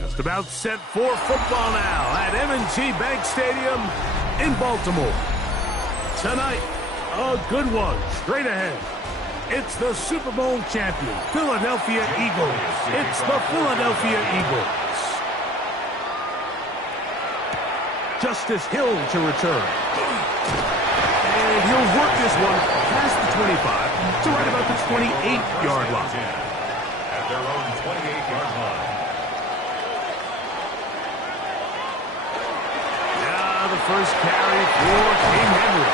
Just about set for football now at M&T Bank Stadium in Baltimore. Tonight, a good one straight ahead. It's the Super Bowl champion, Philadelphia Eagles. It's the Philadelphia Eagles. Justice Hill to return. And he'll work this one past the 25 to right about the 28-yard line. At their own 28-yard line. Now the first carry for King Henry.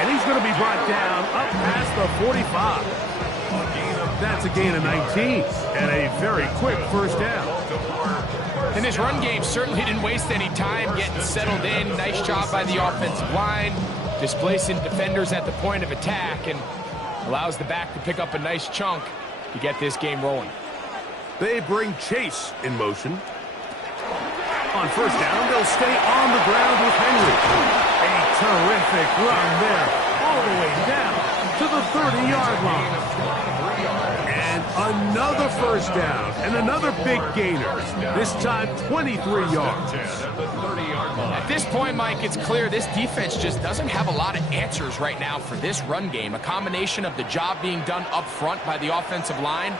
And he's going to be brought down up past the 45. That's a gain of 19 and a very quick first down. And this run game certainly didn't waste any time getting settled in. Nice job by the offensive line, displacing defenders at the point of attack, and allows the back to pick up a nice chunk to get this game rolling. They bring Chase in motion. On first down, they'll stay on the ground with Henry. A terrific run there, all the way down to the 30-yard line. And another first down, and another big gainer. This time, 23 yards. At this point, Mike, it's clear this defense just doesn't have a lot of answers right now for this run game. A combination of the job being done up front by the offensive line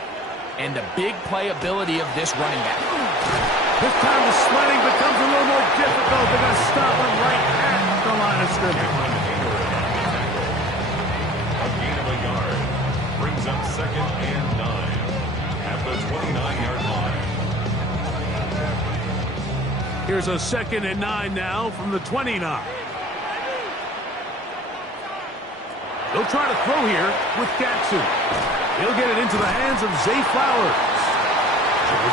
and the big playability of this running back. This time the sledding becomes a little more difficult. They're going to stop him right at the line of scrimmage. A gain of a yard brings up 2nd and 9 at the 29-yard line. Here's a 2nd and 9 now from the 29. They'll try to throw here with Jackson. He'll get it into the hands of Zay Flowers.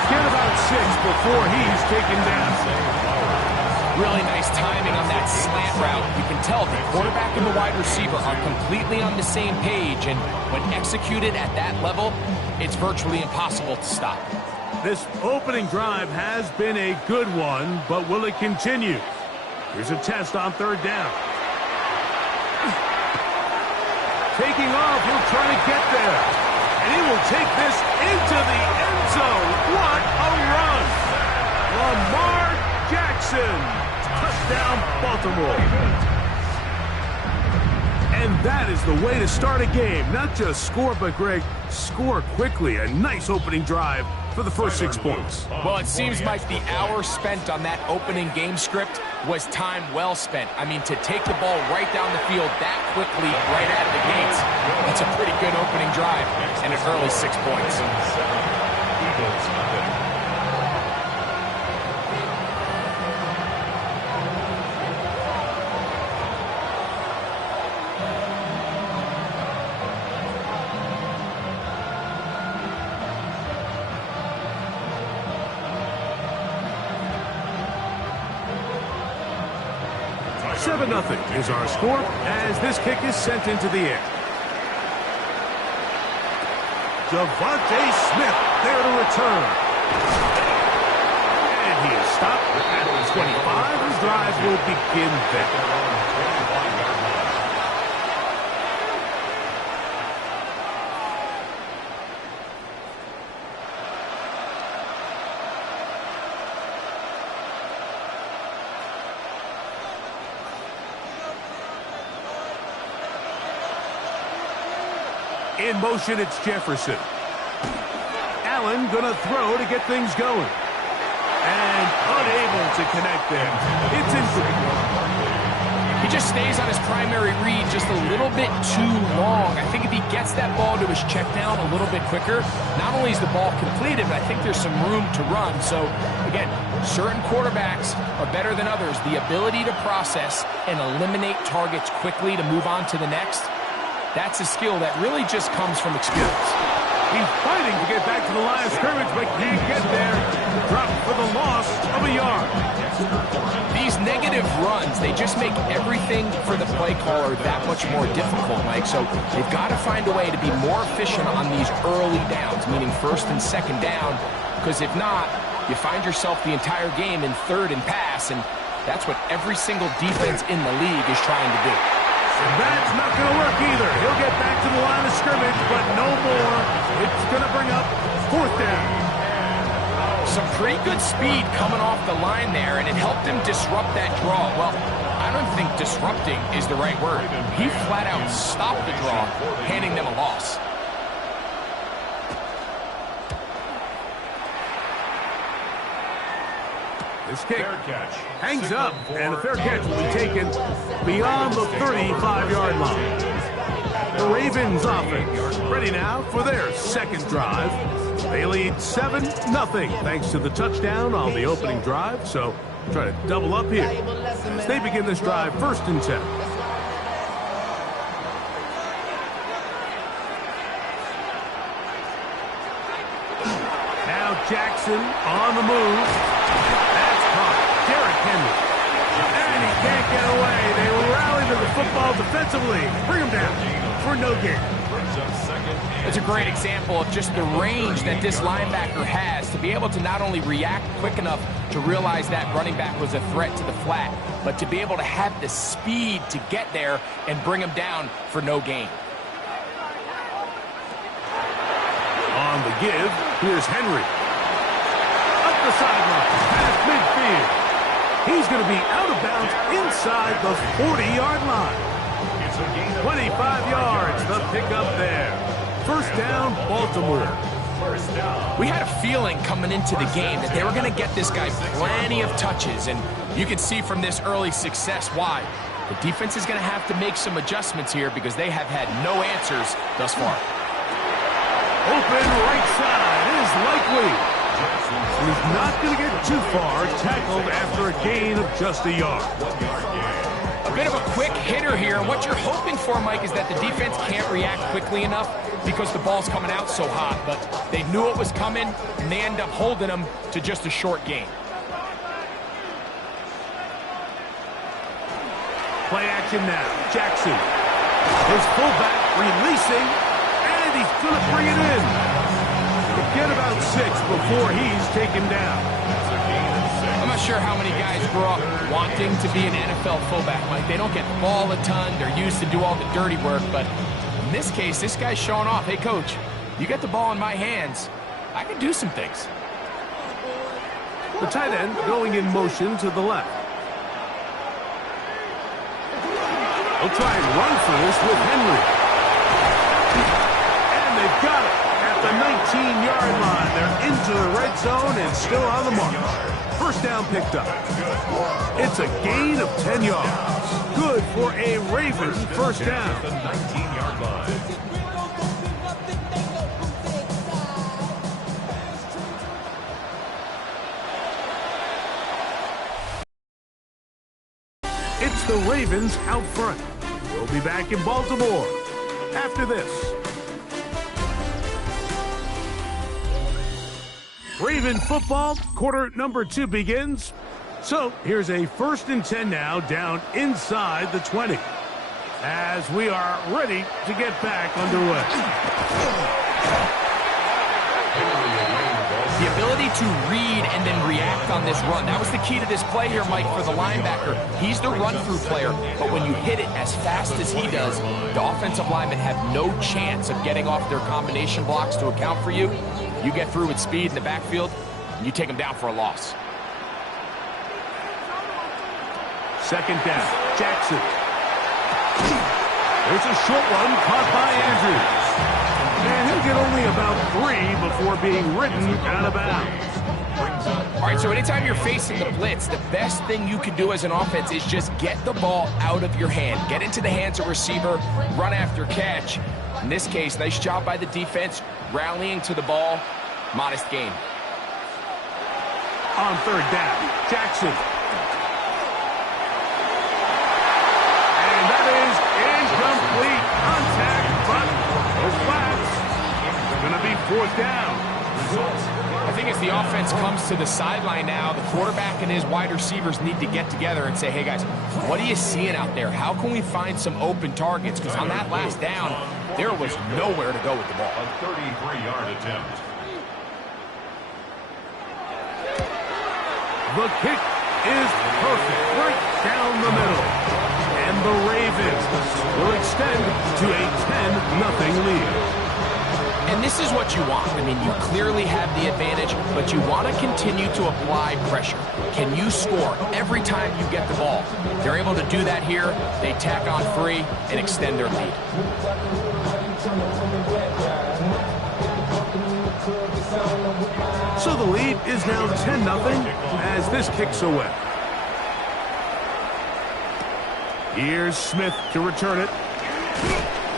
Get about 6 before he's taken down. Really nice timing on that slant route. You can tell the quarterback and the wide receiver are completely on the same page, and when executed at that level, it's virtually impossible to stop. This opening drive has been a good one, but will it continue? Here's a test on 3rd down. Taking off, he'll try to get there. And he will take this into the end zone. What a run! Lamar Jackson. Touchdown, Baltimore. And that is the way to start a game. Not just score, but, Greg, score quickly. A nice opening drive for the first 6 points. Well, it seems like the hour spent on that opening game script was time well spent. I mean, to take the ball right down the field that quickly right out of the gates, that's a pretty good opening drive and an early 6 points. Nothing is our score as this kick is sent into the air. Devontae Smith there to return. And he is stopped at the 25. His drive will begin there. In motion, it's Jefferson. Allen gonna throw to get things going. And unable to connect there. It's incomplete. He just stays on his primary read just a little bit too long. I think if he gets that ball to his check down a little bit quicker, not only is the ball completed, but I think there's some room to run. So, again, certain quarterbacks are better than others. The ability to process and eliminate targets quickly to move on to the next, that's a skill that really just comes from experience. He's fighting to get back to the line of scrimmage, but can't get there. Drop for the loss of a yard. These negative runs, they just make everything for the play caller that much more difficult, Mike. So they've got to find a way to be more efficient on these early downs, meaning first and second down, because if not, you find yourself the entire game in third and pass, and that's what every single defense in the league is trying to do. And that's not going to work either. He'll get back to the line of scrimmage, but no more. It's going to bring up fourth down. Some pretty good speed coming off the line there, and it helped him disrupt that draw. Well, I don't think disrupting is the right word. He flat out stopped the draw, handing them a loss. This kick hangs up, and a fair catch will be taken beyond the 35-yard line. The Ravens offense ready now for their second drive. They lead 7-0 thanks to the touchdown on the opening drive, so try to double up here as they begin this drive first and 10. Now Jackson on the move. That's caught. Derrick Henry. And he can't get away. They rally to the football defensively. Bring him down for no gain. It's a great example of just the range that this linebacker has to be able to not only react quick enough to realize that running back was a threat to the flat, but to be able to have the speed to get there and bring him down for no gain. On the give, here's Henry. Up the sideline, past midfield. He's going to be out of bounds inside the 40-yard line. 25 yards, the pickup there. First down, Baltimore. We had a feeling coming into the game that they were going to get this guy plenty of touches, and you can see from this early success why. The defense is going to have to make some adjustments here because they have had no answers thus far. Open right side is likely. He's not going to get too far, tackled after a gain of just a yard. A bit of a quick hitter here. What you're hoping for, Mike, is that the defense can't react quickly enough because the ball's coming out so hot. But they knew it was coming, and they end up holding them to just a short gain. Play action now. Jackson. His fullback releasing, and he's going to bring it in. He'll get about 6 before he's taken down. I'm not sure how many guys grow up wanting to be an NFL fullback, Mike. They don't get the ball a ton. They're used to do all the dirty work. But in this case, this guy's showing off. Hey, coach, you get the ball in my hands. I can do some things. The tight end going in motion to the left. He'll try and run for this with Henry. And they've got it at the 19-yard line. They're into the red zone and still on the march. First down picked up. It's a gain of 10 yards. Good for a Ravens first down. The 19-yard line. It's the Ravens out front. We'll be back in Baltimore after this. Raven football, quarter number 2 begins. So here's a first and 10 now down inside the 20 as we are ready to get back underway. The ability to read and then react on this run. That was the key to this play here, Mike, for the linebacker. He's the run-through player, but when you hit it as fast as he does, the offensive linemen have no chance of getting off their combination blocks to account for you. You get through with speed in the backfield, and you take them down for a loss. Second down, Jackson. There's a short one caught by Andrews. And he'll get only about 3 before being ridden out of bounds. All right, so anytime you're facing the blitz, the best thing you can do as an offense is just get the ball out of your hand. Get into the hands of receiver, run after catch. In this case, nice job by the defense, rallying to the ball. Modest gain. On third down, Jackson. And that is incomplete contact, but those flats are going to be fourth down. I think as the offense comes to the sideline now, the quarterback and his wide receivers need to get together and say, hey, guys, what are you seeing out there? How can we find some open targets? Because on that last down, there was nowhere to go with the ball. A 33-yard attempt. The kick is perfect, right down the middle. And the Ravens will extend to a 10-0 lead. And this is what you want. I mean, you clearly have the advantage, but you want to continue to apply pressure. Can you score every time you get the ball? They're able to do that here. They tack on 3 and extend their lead. So the lead is now 10-0 as this kicks away. Here's Smith to return it.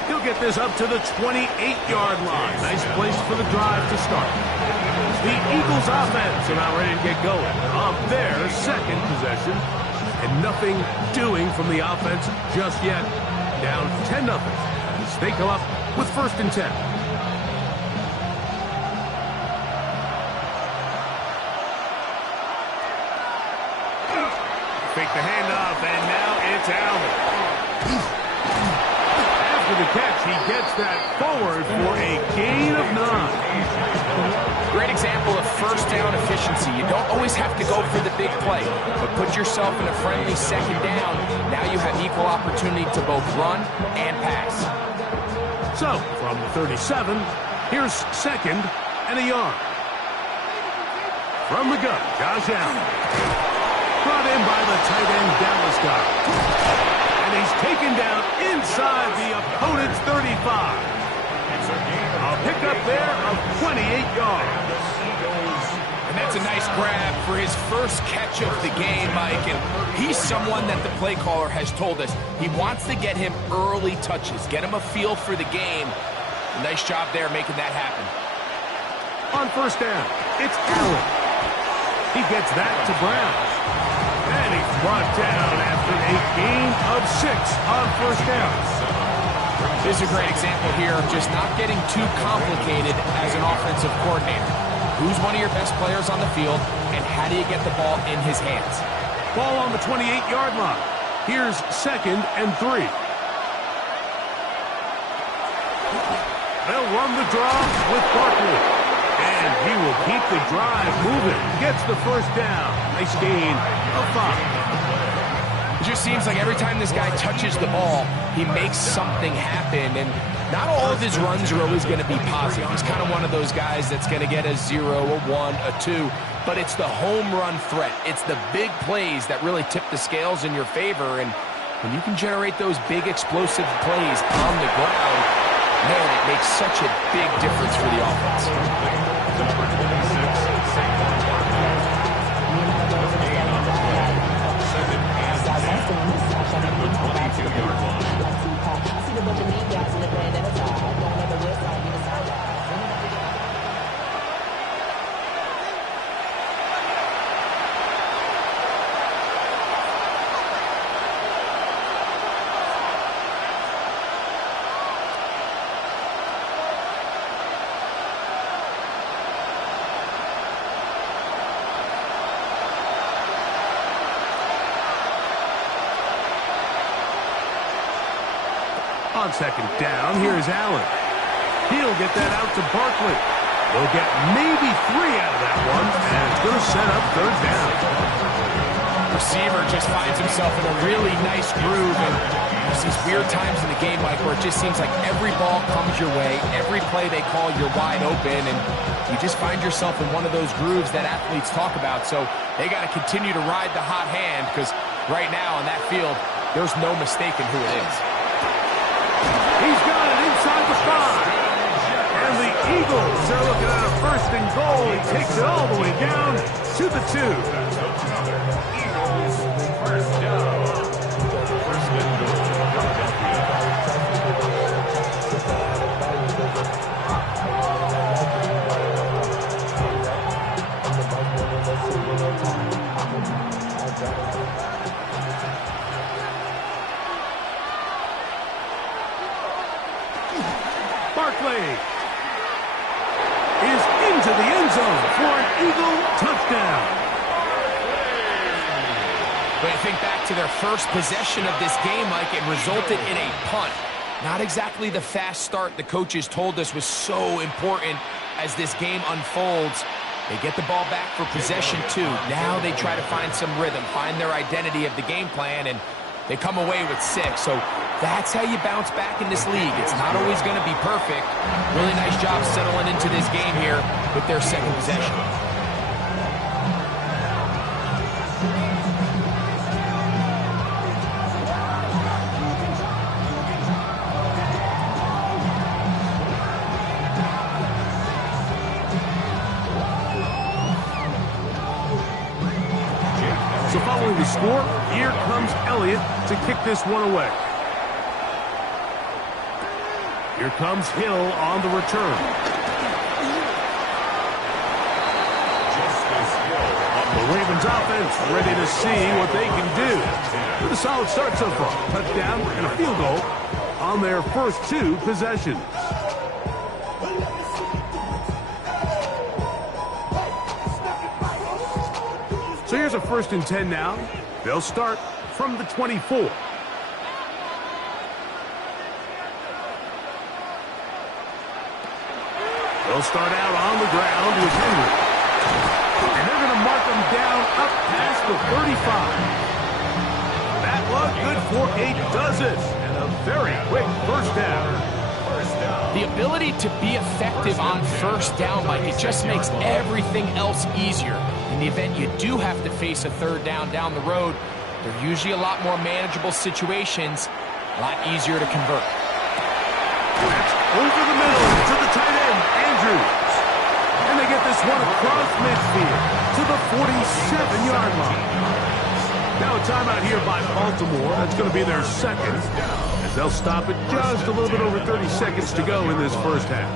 He'll get this up to the 28-yard line. Nice place for the drive to start. The Eagles offense are now ready to get going on their second possession. And nothing doing from the offense just yet. Down 10-0 as they come up with 1st and 10. Fake the handoff, and now it's Allen. After the catch, he gets that forward for a gain of 9. Great example of first down efficiency. You don't always have to go for the big play, but put yourself in a friendly second down. Now you have equal opportunity to both run and pass. So, from the 37, here's 2nd and a yard. From the gun, Josh Allen. Brought in by the tight end, Dallas Goedert. And he's taken down inside the opponent's 35. A pickup there of 28 yards. And that's a nice grab for his first catch of the game, Mike. And he's someone that the play caller has told us he wants to get him early touches, get him a feel for the game. A nice job there making that happen. On 1st down, it's Allen. He gets that to Brown. And he's brought down after a gain of 6 on 1st down. This is a great example here of just not getting too complicated as an offensive coordinator. Who's one of your best players on the field, and how do you get the ball in his hands? Ball on the 28-yard line. Here's 2nd and 3. They'll run the draw with Barkley. And he will keep the drive moving. Gets the 1st down. Nice gain of 5. It just seems like every time this guy touches the ball, he makes something happen. And not all of his runs are always going to be positive. He's kind of one of those guys that's going to get a 0, a 1, a 2. But it's the home run threat. It's the big plays that really tip the scales in your favor. And when you can generate those big explosive plays on the ground, man, it makes such a big difference for the offense. Number 26, Saquon Barkley. Gain on the play. 2nd and 10 at the 22-yard line. I see the bunch of mean guys in the band at a time. Going on the west side, the sideline. On 2nd down, here's Allen. He'll get that out to Barkley. They'll get maybe 3 out of that one, and it's going to set up 3rd down. Receiver just finds himself in a really nice groove, and there's these weird times in the game, Mike, where it just seems like every ball comes your way, every play they call, you're wide open, and you just find yourself in one of those grooves that athletes talk about. So they got to continue to ride the hot hand, because right now on that field, there's no mistaking who it is. He's got it inside the 5. And the Eagles are looking at a 1st and goal. He takes it all the way down to the 2. Eagles, 1st down. 1st and goal, Barkley. is into the end zone for an Eagle touchdown. But I think back to their first possession of this game, Mike, it resulted in a punt. Not exactly the fast start the coaches told us was so important as this game unfolds. They get the ball back for possession 2. Now they try to find some rhythm, find their identity of the game plan, and they come away with 6. So that's how you bounce back in this league. It's not always going to be perfect. Really nice job settling into this game here with their second possession. So following the score, here comes Elliott to kick this one away. Here comes Hill on the return. The Ravens offense ready to see what they can do. With a solid start so far. Touchdown and a field goal on their first 2 possessions. So here's a 1st and 10 now. They'll start from the 24. They'll start out on the ground with Henry. And they're going to mark him down up past the 35. That look good for a dozen. And a very quick first down. The ability to be effective on first down, Mike, it just makes everything else easier. In the event you do have to face a 3rd down down the road, they're usually a lot more manageable situations, a lot easier to convert. That's over the middle to the tight end, Andrews. And they get this one across midfield to the 47-yard line. Now a timeout here by Baltimore. That's going to be their second, as they'll stop it just a little bit over 30 seconds to go in this first half.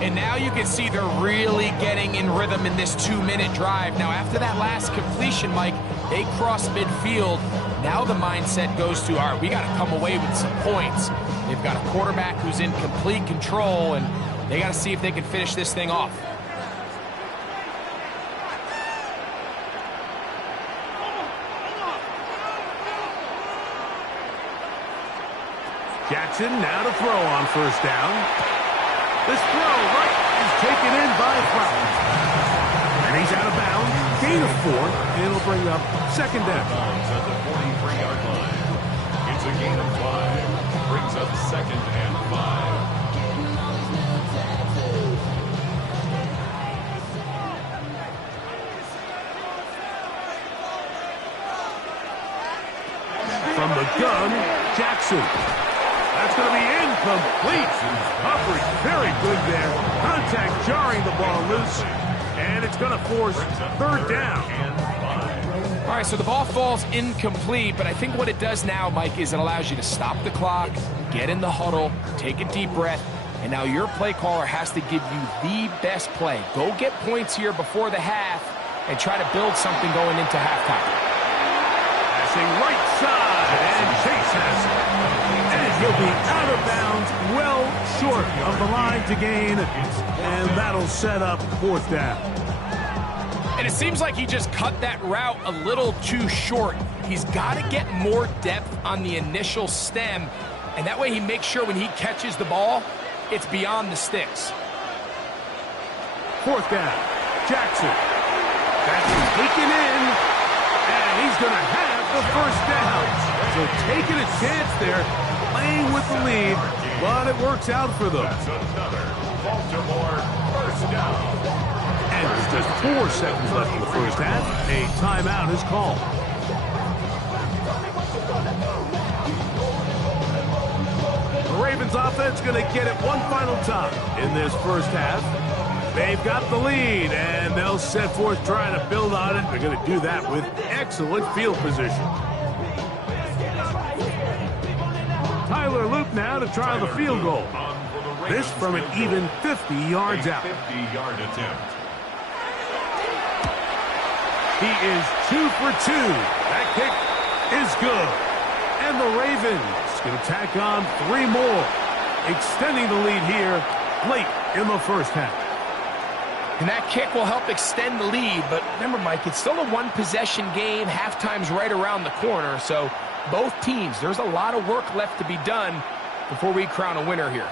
And now you can see they're really getting in rhythm in this 2-minute drive. Now, after that last completion, Mike, they cross midfield. Now the mindset goes to, all right, we got to come away with some points. They've got a quarterback who's in complete control, and they got to see if they can finish this thing off. Jackson now to throw on first down. This throw right is taken in by Flowers. And he's out of bounds. Gain of 4. And it'll bring up second down. At the 43-yard line. It's a gain of 5. Brings up 2nd and 5. From the gun, Jackson. That's going to be incomplete. Coverage very good there. Contact jarring the ball loose. And it's going to force 3rd down. All right, so the ball falls incomplete, but I think what it does now, Mike, is it allows you to stop the clock, get in the huddle, take a deep breath, and now your play caller has to give you the best play. Go get points here before the half and try to build something going into halftime. Passing right side, and Chase has it. And he'll be out of bounds, well short of the line to gain, and that'll set up 4th down. And it seems like he just cut that route a little too short. He's got to get more depth on the initial stem, and that way he makes sure when he catches the ball, it's beyond the sticks. 4th down, Jackson. That's taken in, and he's going to have the first down. So taking a chance there, playing with the lead, but it works out for them. That's another Baltimore first down. And with just 4 seconds left in the first half, a timeout is called. The Ravens offense going to get it one final time in this first half. They've got the lead, and they'll set forth trying to build on it. They're going to do that with excellent field position. Tyler Luke now to try the field goal. This from an even 50 yards out. 50-yard attempt. He is 2 for 2. That kick is good. And the Ravens going to tack on 3 more, extending the lead here late in the first half. And that kick will help extend the lead. But remember, Mike, it's still a one-possession game. Halftime's right around the corner. So both teams, there's a lot of work left to be done before we crown a winner here.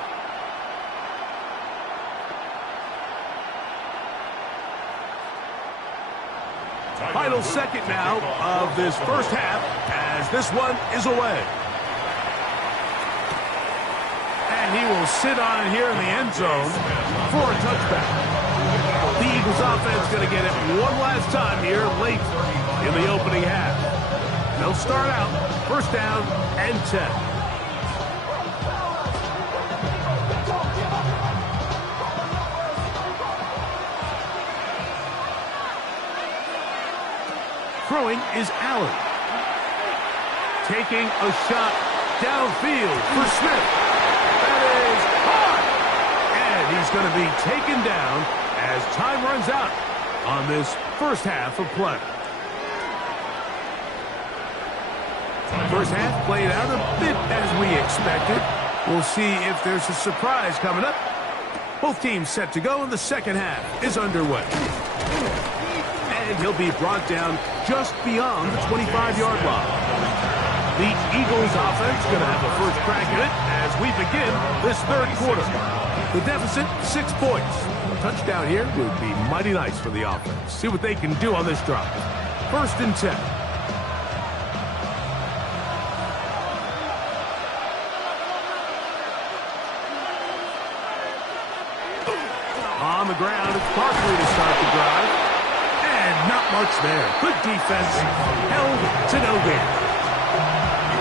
Final second now of this first half as this one is away. And he will sit on it here in the end zone for a touchback. The Eagles offense going to get it one last time here late in the opening half. They'll start out first down and 10. Throwing is Allen. Taking a shot downfield for Smith. That is hard. And he's going to be taken down as time runs out on this first half of play. First half played out a bit as we expected. We'll see if there's a surprise coming up. Both teams set to go, and the second half is underway. And he'll be brought down just beyond the 25-yard line. The Eagles offense going to have a first crack at it as we begin this third quarter. The deficit, 6 points. A touchdown here would be mighty nice for the offense. See what they can do on this drive. First and 10. On the ground, it's Barkley to start the drive. And not much there. Good defense. Held to no gain.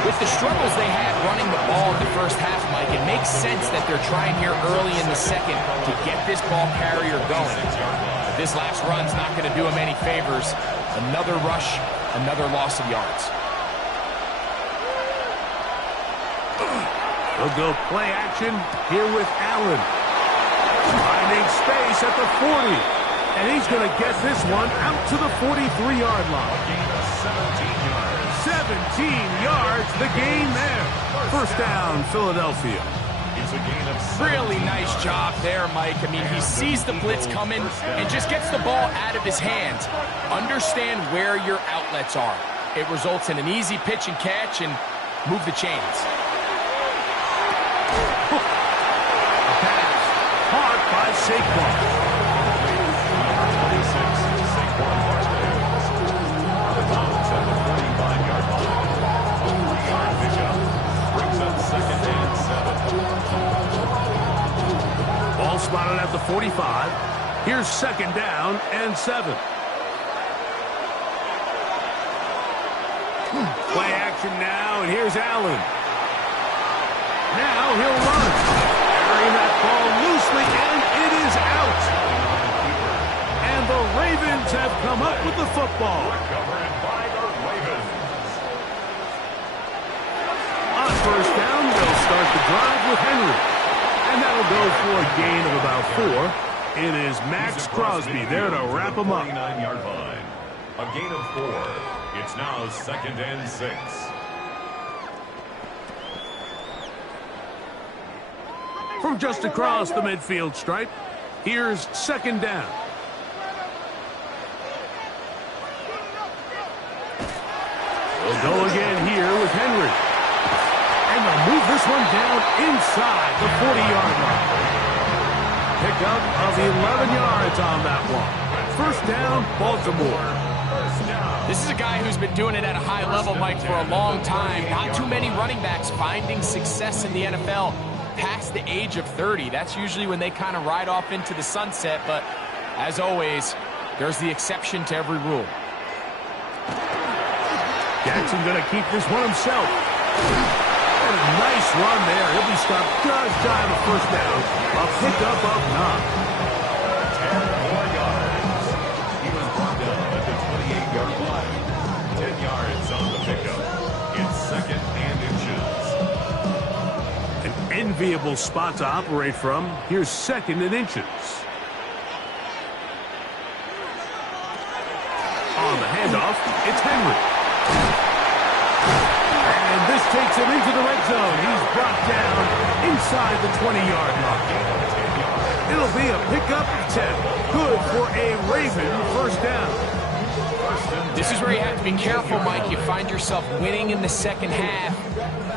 With the struggles they had running the ball in the first half, Mike, it makes sense that they're trying here early in the second to get this ball carrier going. But this last run's not going to do him any favors. Another rush, another loss of yards. They'll go play action here with Allen. Finding space at the 40. And he's going to get this one out to the 43-yard line. 17 yards, the gain there. First down, Philadelphia. Really nice job there, Mike. I mean, he sees the blitz coming and just gets the ball out of his hands. Understand where your outlets are. It results in an easy pitch and catch and move the chains. A pass caught by Saquon. Ball spotted at the 45. Here's second down and 7. Play action now, and here's Allen. Now he'll run. Carrying that ball loosely, and it is out. And the Ravens have come up with the football. On first down, they'll start the drive with Henry. And that'll go for a gain of about 4. It is Max Crosby there to wrap him up. 29-yard line. A gain of 4. It's now second and 6. From just across the midfield stripe, here's second down. We'll go again here with Henry. And they'll move this one down inside the 40-yard line. Pickup of 11 yards on that one. First down, Baltimore. This is a guy who's been doing it at a high level, Mike, for a long time. Not too many running backs finding success in the NFL past the age of 30. That's usually when they kind of ride off into the sunset, but as always, there's the exception to every rule. Jackson going to keep this one himself. And a nice run there. He'll be stopped just shy of a first down. A pickup of 9. 10 more yards. He was brought down at the 28-yard line. 10 yards on the pickup. It's second and inches. An enviable spot to operate from. Here's second and inches. On the handoff, it's Henry. And this takes him into the red zone. He's brought down inside the 20-yard line. It'll be a pickup of 10. Good for a Raven first down. This is where you have to be careful, Mike. You find yourself winning in the second half.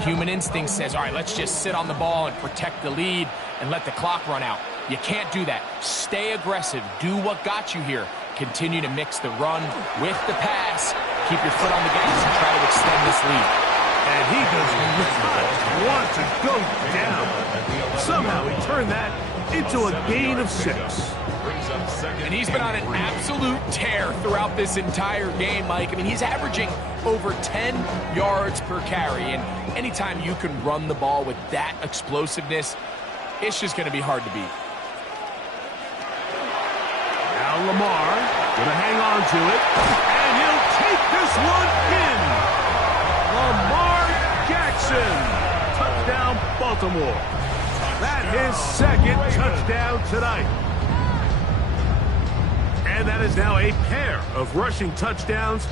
Human instinct says, all right, let's just sit on the ball and protect the lead and let the clock run out. You can't do that. Stay aggressive. Do what got you here. Continue to mix the run with the pass. Keep your foot on the gas and try to extend this lead. And he does not want to go down. Somehow he turned that into a gain of 6. And he's been on an absolute tear throughout this entire game, Mike. I mean, he's averaging over 10 yards per carry. And anytime you can run the ball with that explosiveness, it's just going to be hard to beat. Now Lamar going to hang on to it. And he'll take this one in. Lamar Jackson. Touchdown, Baltimore. That his second touchdown tonight. And that is now a pair of rushing touchdowns.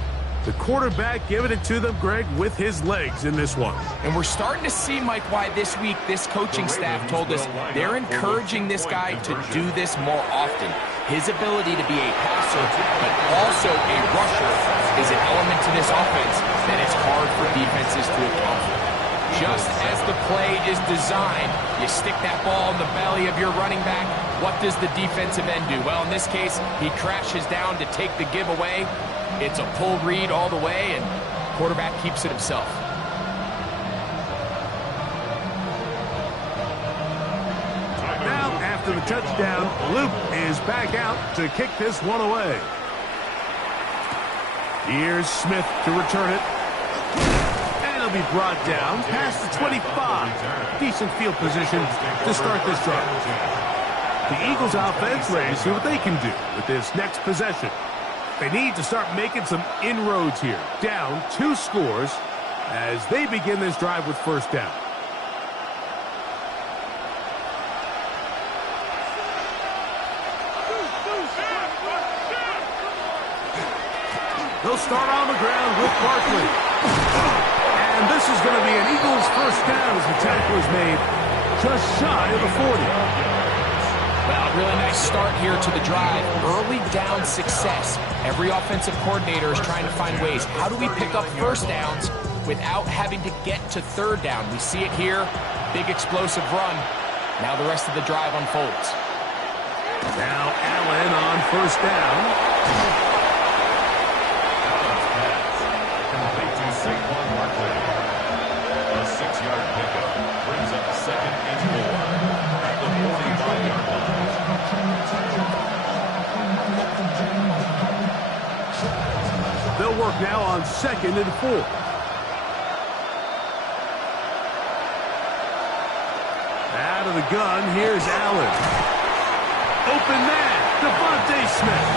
The quarterback giving it to them, Greg, with his legs in this one. And we're starting to see, Mike, why this week this coaching staff told us they're encouraging this guy to do this more often. His ability to be a passer, but also a rusher, is an element to this offense that is hard for defenses to account for. Just as the play is designed, you stick that ball in the belly of your running back, what does the defensive end do? Well, in this case, he crashes down to take the giveaway. It's a pull read all the way, and quarterback keeps it himself. Now, after the touchdown, Luke is back out to kick this one away. Here's Smith to return it. And he'll be brought down past the 25. Decent field position to start this drive. The Eagles offense ready to see what they can do with this next possession. They need to start making some inroads here. Down 2 scores as they begin this drive with first down. They'll start on the ground with Barkley. And this is going to be an Eagles first down as the tackle is made just shy of the 40. Well, really nice start here to the drive. Early down success. Every offensive coordinator is trying to find ways. How do we pick up first downs without having to get to third down? We see it here. Big explosive run. Now the rest of the drive unfolds. Now Allen on first down. Saquon Barkley. A 6-yard pickup brings up 2nd and 4 at the 45-yard line. They'll work now on 2nd and 4. Out of the gun, here's Allen. Open man, Devontae Smith.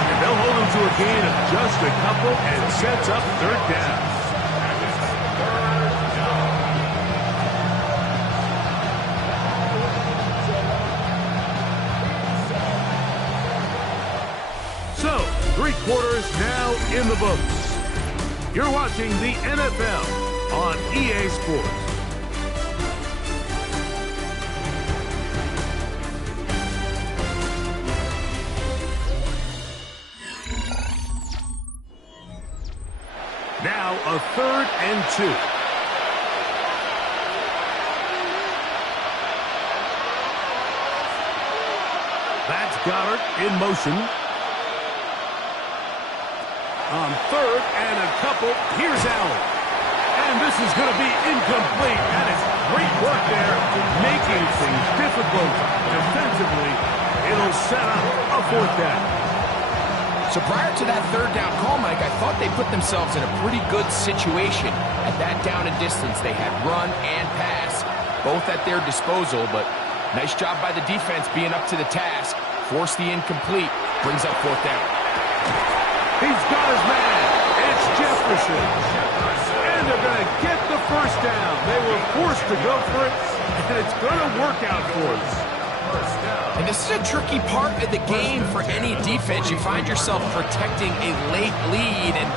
And they'll hold him to a gain of just a couple and sets up third down. So, 3 quarters now in the books. You're watching the NFL on EA Sports. Now a 3rd and 2. That's Goddard in motion. On 3rd and a couple, here's Allen. And this is going to be incomplete. That is great work there, making things difficult defensively. It'll set up a 4th down. So prior to that third down call, Mike, I thought they put themselves in a pretty good situation at that down and distance. They had run and pass, both at their disposal, but nice job by the defense being up to the task. Forced the incomplete, brings up 4th down. He's got his man. It's Jefferson. And they're going to get the first down. They were forced to go for it, and it's going to work out for us. And this is a tricky part of the game for any defense. You find yourself protecting a late lead, and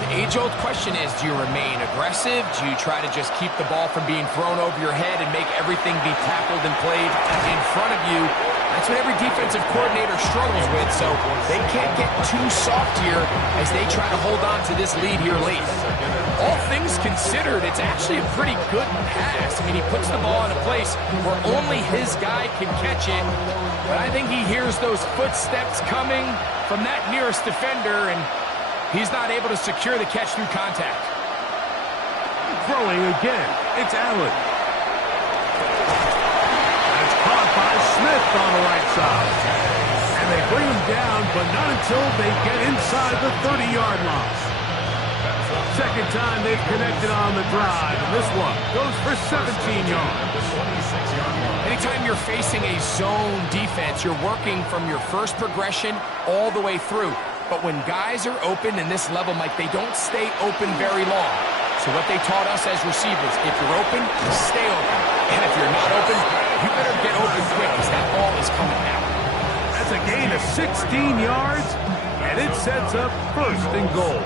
the age-old question is, do you remain aggressive? Do you try to just keep the ball from being thrown over your head and make everything be tackled and played in front of you? That's what every defensive coordinator struggles with, so they can't get too soft here as they try to hold on to this lead here late. All things considered, it's actually a pretty good pass. I mean, he puts the ball in a place where only his guy can catch it, but I think he hears those footsteps coming from that nearest defender, and he's not able to secure the catch through contact. Throwing again, it's Allen. That's caught by Smith on the right side. And they bring him down, but not until they get inside the 30-yard line. Second time they've connected on the drive, and this one goes for 17 yards. Anytime you're facing a zone defense, you're working from your first progression all the way through. But when guys are open in this level, Mike, they don't stay open very long. So what they taught us as receivers, if you're open, stay open. And if you're not open, you better get open quick because that ball is coming out. That's a gain of 16 yards, and it sets up first and goal.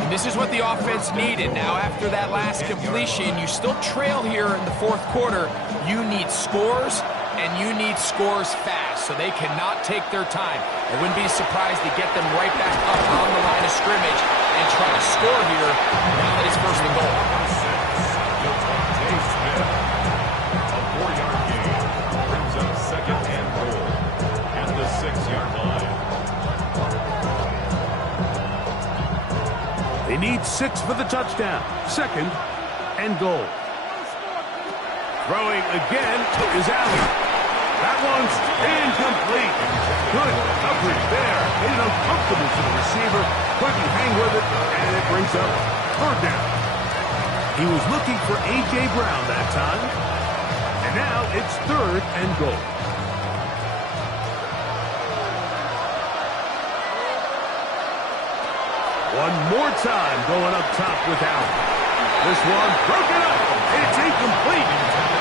And this is what the offense needed. Now, after that last completion, you still trail here in the fourth quarter. You need scores, and you need scores fast, so they cannot take their time. I wouldn't be surprised to get them right back up on the line of scrimmage and try to score here now that it's first and goal. A 4-yard gain brings up second and goal at the 6-yard line. They need 6 for the touchdown. Second and goal. Throwing again is Allen. That one's incomplete. Good coverage there. Made it uncomfortable for the receiver. Couldn't hang with it, and it brings up third down. He was looking for A.J. Brown that time. And now it's third and goal. One more time going up top with Allen. This one broken up. It's incomplete.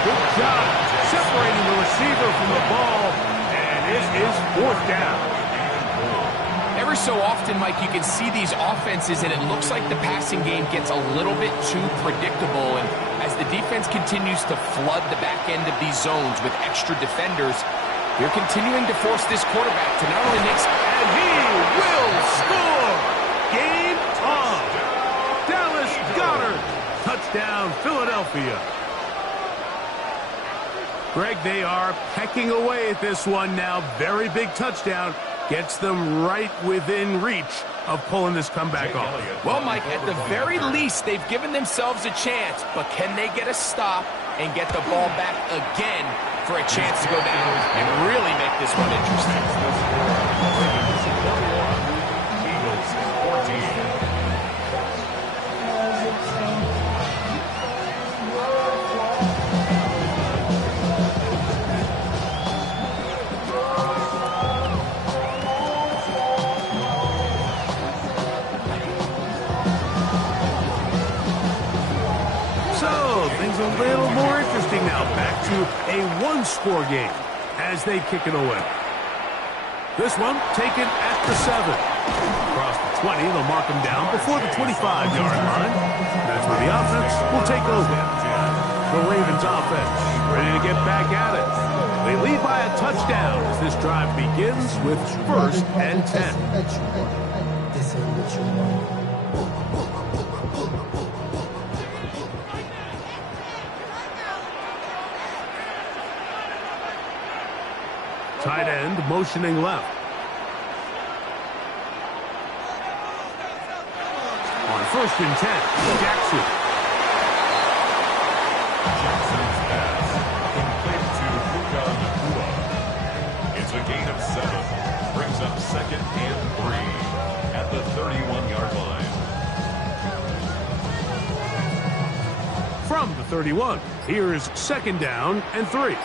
Good job separating the receiver from the ball, and it is fourth down. Every so often, Mike, you can see these offenses, and it looks like the passing game gets a little bit too predictable. And as the defense continues to flood the back end of these zones with extra defenders, they're continuing to force this quarterback to not only make... And he will score! Game on! Dallas Goedert! Touchdown, Philadelphia. Greg, they are pecking away at this one now. Very big touchdown. Gets them right within reach of pulling this comeback off. Well, Mike, at the very least, they've given themselves a chance, but can they get a stop and get the ball back again for a chance to go down and really make this one interesting? Eagles 14. Things a little more interesting now. Back to a one-score game as they kick it away. This one taken at the 7. Across the 20, they'll mark them down before the 25-yard line. That's where the offense will take over. The Ravens offense ready to get back at it. They lead by a touchdown as this drive begins with first and 10. Tight end motioning left. On first and 10, Jackson. Jackson's pass complete to Puka Nacua. It's a gain of 7. Brings up second and 3 at the 31-yard line. From the 31, here's second down and 3.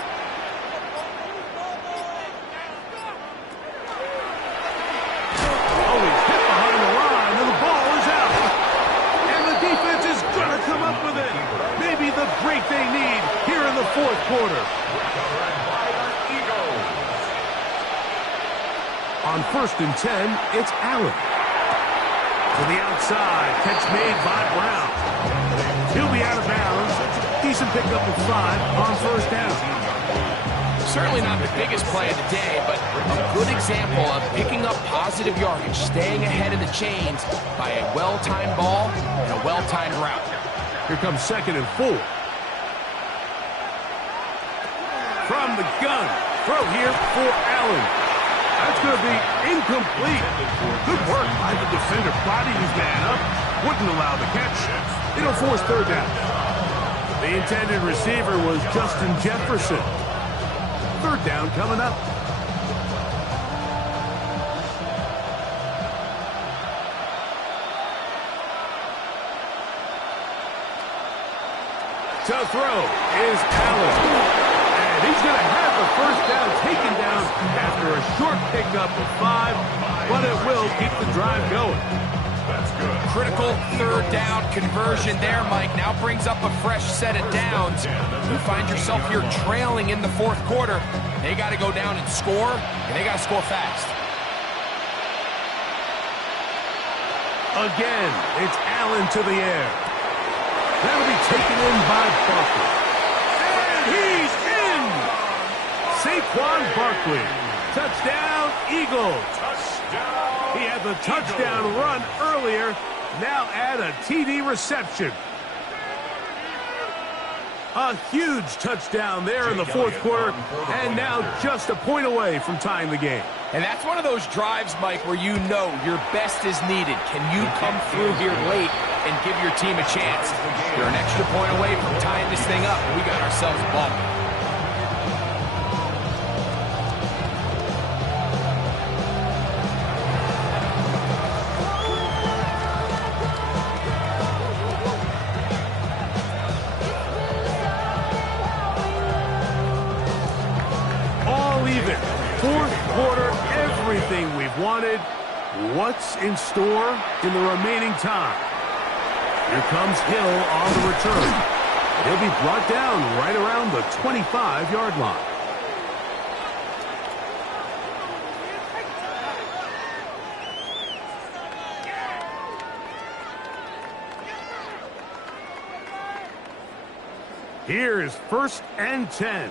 Fourth quarter. On first and 10, it's Allen. To the outside, catch made by Brown. He'll be out of bounds. Decent pickup of 5 on first down. Certainly not the biggest play of the day, but a good example of picking up positive yardage, staying ahead of the chains by a well-timed ball and a well-timed route. Here comes 2nd and 4. From the gun, throw here for Allen. That's going to be incomplete. Good work by the defender, prodding his man up. Wouldn't allow the catch. It'll force 3rd down. The intended receiver was Justin Jefferson. 3rd down coming up. To throw is Allen. And he's going to have the 1st down taken down after a short pickup of 5, but it will keep the drive going. That's good. Critical 3rd down conversion there, Mike. Now brings up a fresh set of downs. You find yourself here trailing in the 4th quarter. They got to go down and score, and they got to score fast. Again, it's Allen to the air. That'll be taken in by Barkley. And he's in! Saquon Barkley. Touchdown, Eagles. Touchdown. He had the touchdown run earlier. Now add a TD reception. A huge touchdown there in the 4th quarter, and now just a point away from tying the game. And that's one of those drives, Mike, where you know your best is needed. Can you come through here late and give your team a chance? You're an extra point away from tying this thing up, and we got ourselves a ball. Even. 4th quarter, everything we've wanted. What's in store in the remaining time? Here comes Hill on the return. He'll be brought down right around the 25-yard line. Here is 1st and 10.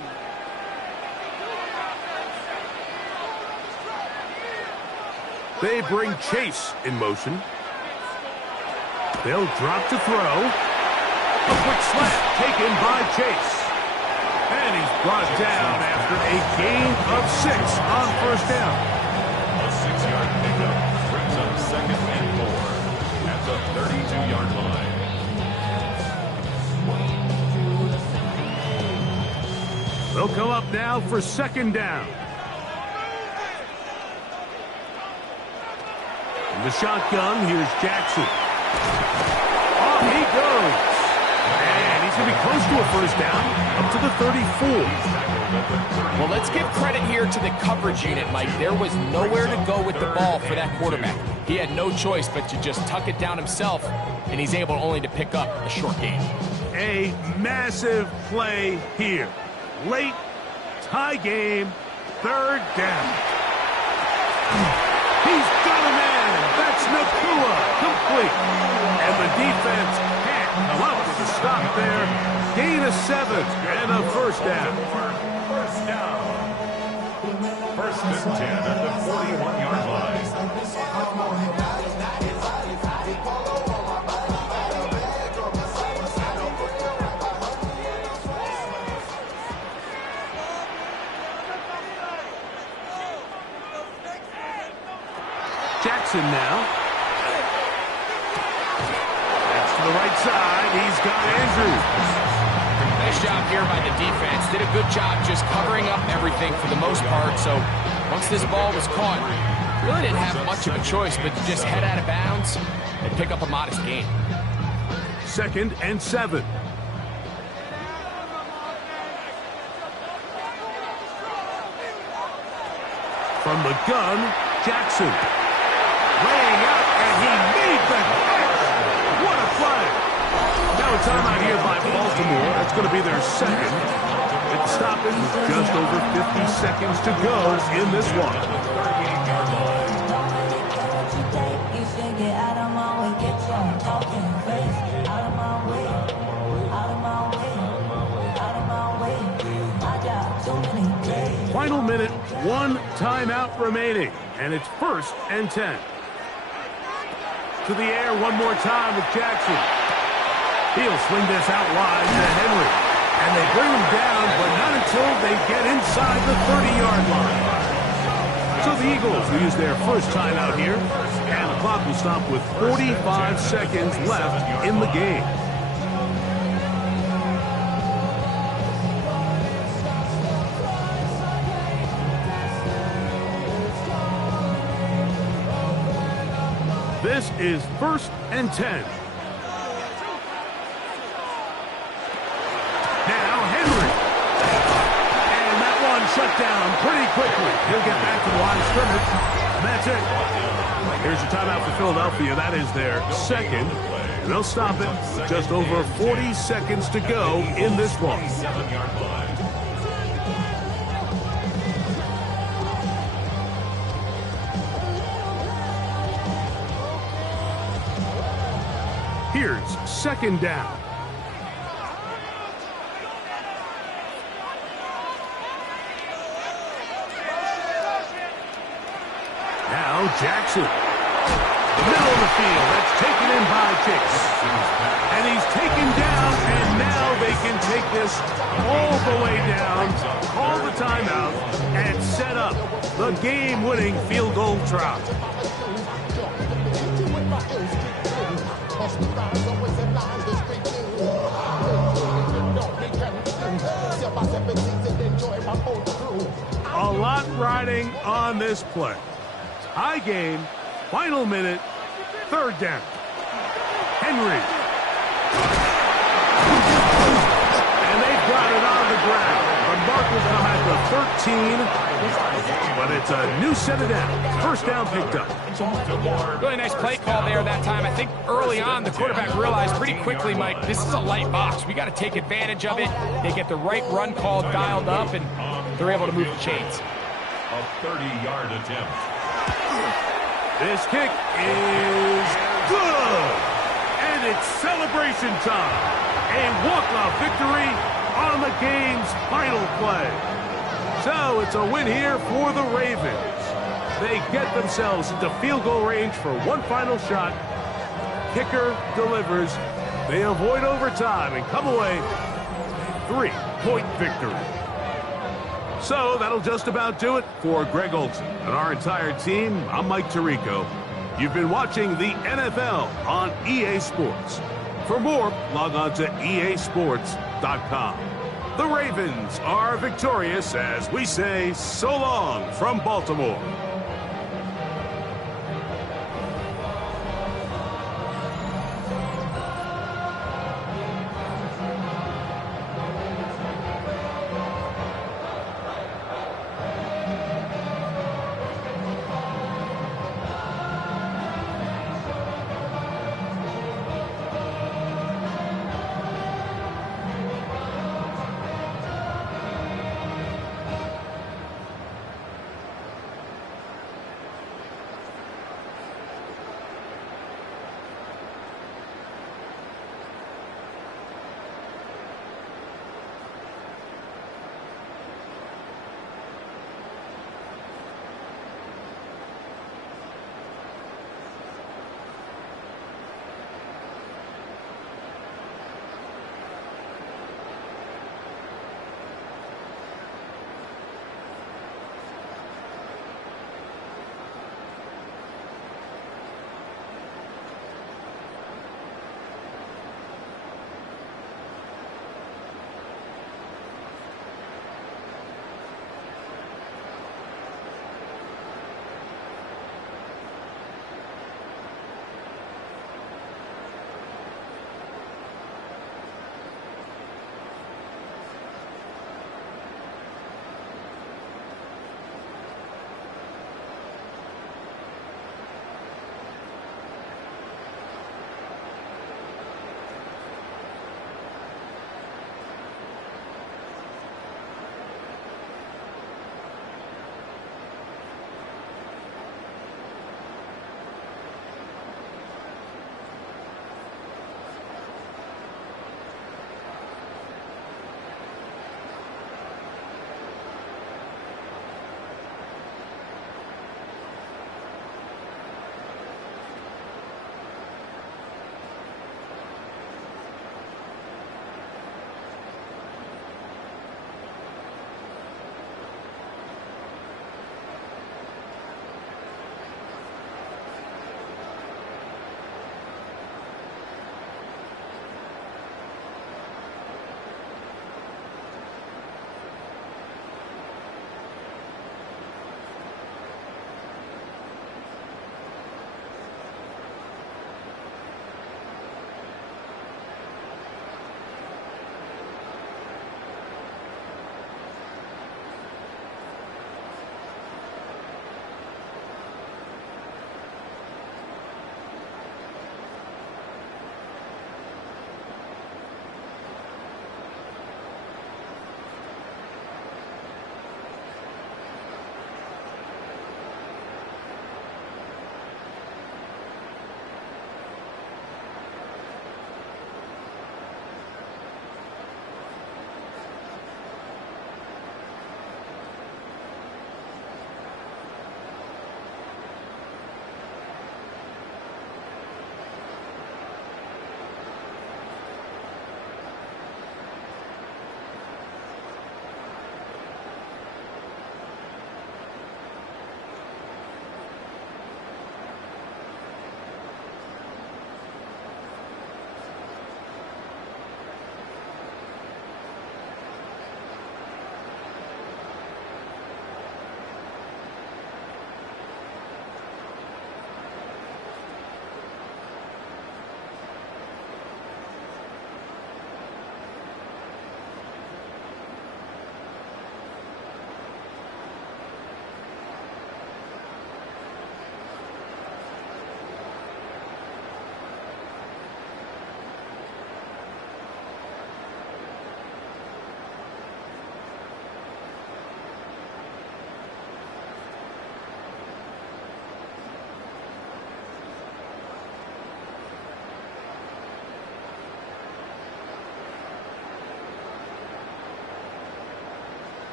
They bring Chase in motion. They'll drop to throw. A quick slant taken by Chase. And he's brought down after a gain of 6 on 1st down. A 6-yard pickup brings up 2nd and 4 at the 32-yard line. They'll come up now for 2nd down. In the shotgun, here's Jackson. Off he goes. And he's going to be close to a 1st down, up to the 34. Well, let's give credit here to the coverage unit, Mike. There was nowhere to go with the ball for that quarterback. He had no choice but to just tuck it down himself, and he's able only to pick up a short gain. A massive play here. Late, tie game, 3rd down. He's got a man. That's Nakua, complete. And the defense can't come up with a stop there. Gain of 7 and a 1st down. 1st down. 1st and 10 at the 41-yard line. Jackson now. That's to the right side. He's got Andrews. Nice job here by the defense. Did a good job just covering up everything for the most part. So once this ball was caught, really didn't have much of a choice but to just head out of bounds and pick up a modest gain. 2nd and 7. From the gun, Jackson. Laying out, and he made the catch. What a play. Now a timeout here by Baltimore. That's going to be their 2nd. It's stopping just over 50 seconds to go in this one. Too many days. One timeout remaining, and it's 1st and 10. To the air one more time with Jackson. He'll swing this out wide to Henry. And they bring him down, but not until they get inside the 30-yard line. So the Eagles will use their first timeout here, and the clock will stop with 45 seconds left in the game. This is 1st and 10. Now Henry. And that one shut down pretty quickly. He'll get back to the line of scrimmage. And that's it. Here's your timeout for Philadelphia. That is their second. And they'll stop it with just over 40 seconds to go in this one. 7-yard line. Here's 2nd down. Now Jackson. Middle of the field. That's taken in by Chase. And he's taken down, and now they can take this all the way down, call the timeout, and set up the game-winning field goal try. A lot riding on this play. High game, final minute, 3rd down. Henry. And they've got it on the ground. The marker's now at the 13, but it's a new set of downs. 1st down picked up. Really nice play call there that time. I think early on the quarterback realized pretty quickly, Mike, this is a light box. We got to take advantage of it. They get the right run call dialed up, and they're able to move the chains. A 30-yard attempt. This kick is good. And it's celebration time. A walk-off victory on the game's final play. So it's a win here for the Ravens. They get themselves into field goal range for one final shot. Kicker delivers. They avoid overtime and come away with a 3-point victory. So that'll just about do it for Greg Olsen and our entire team. I'm Mike Tirico. You've been watching the NFL on EA Sports. For more, log on to easports.com. The Ravens are victorious as we say so long from Baltimore.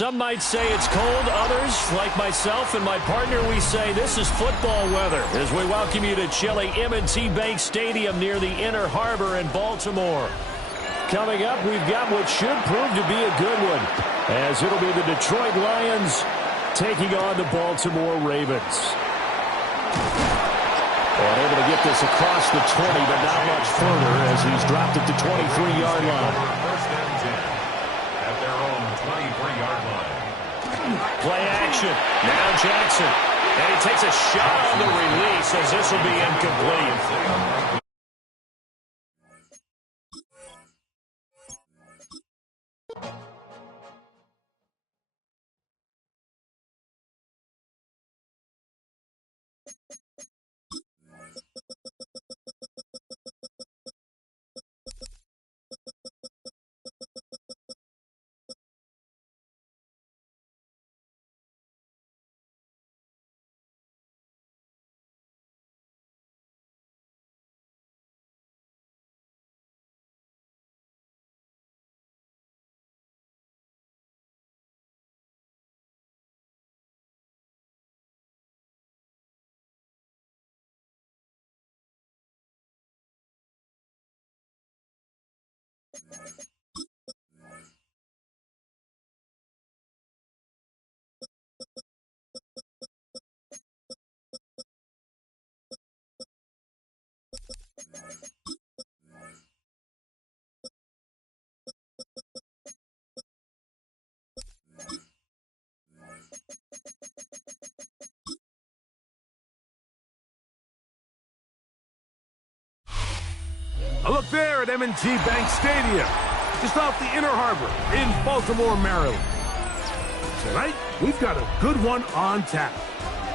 Some might say it's cold. Others, like myself and my partner, we say this is football weather as we welcome you to chilly M&T Bank Stadium near the Inner Harbor in Baltimore. Coming up, we've got what should prove to be a good one, as it'll be the Detroit Lions taking on the Baltimore Ravens. And able to get this across the 20, but not much further as he's dropped it to 23-yard line. Play action. Now Jackson. And he takes a shot on the release as this will be incomplete. A look there at M&T Bank Stadium, just off the Inner Harbor in Baltimore, Maryland. Tonight, we've got a good one on tap.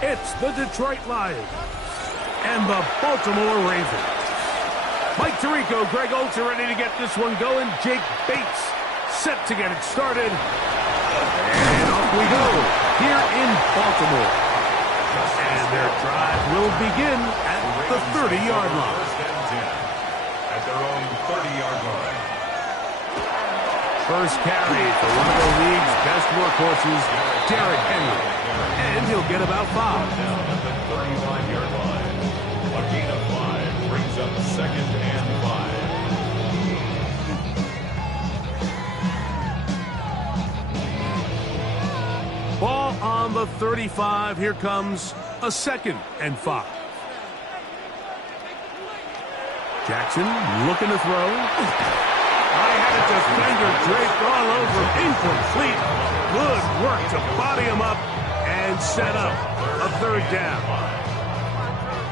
It's the Detroit Lions and the Baltimore Ravens. Mike Tirico, Greg Olsen are ready to get this one going. Jake Bates set to get it started. And off we go here in Baltimore. And their drive will begin at the 30-yard line. Their own 30-yard line. First carry for one of the league's best workhorses, Derrick Henry. And he'll get about 5. Down at the 35-yard line. A gain of 5 brings up 2nd and 5. Ball on the 35. Here comes a 2nd and 5. Jackson looking to throw. I had a defender draped all over. Incomplete. Good work to body him up and set up a 3rd down.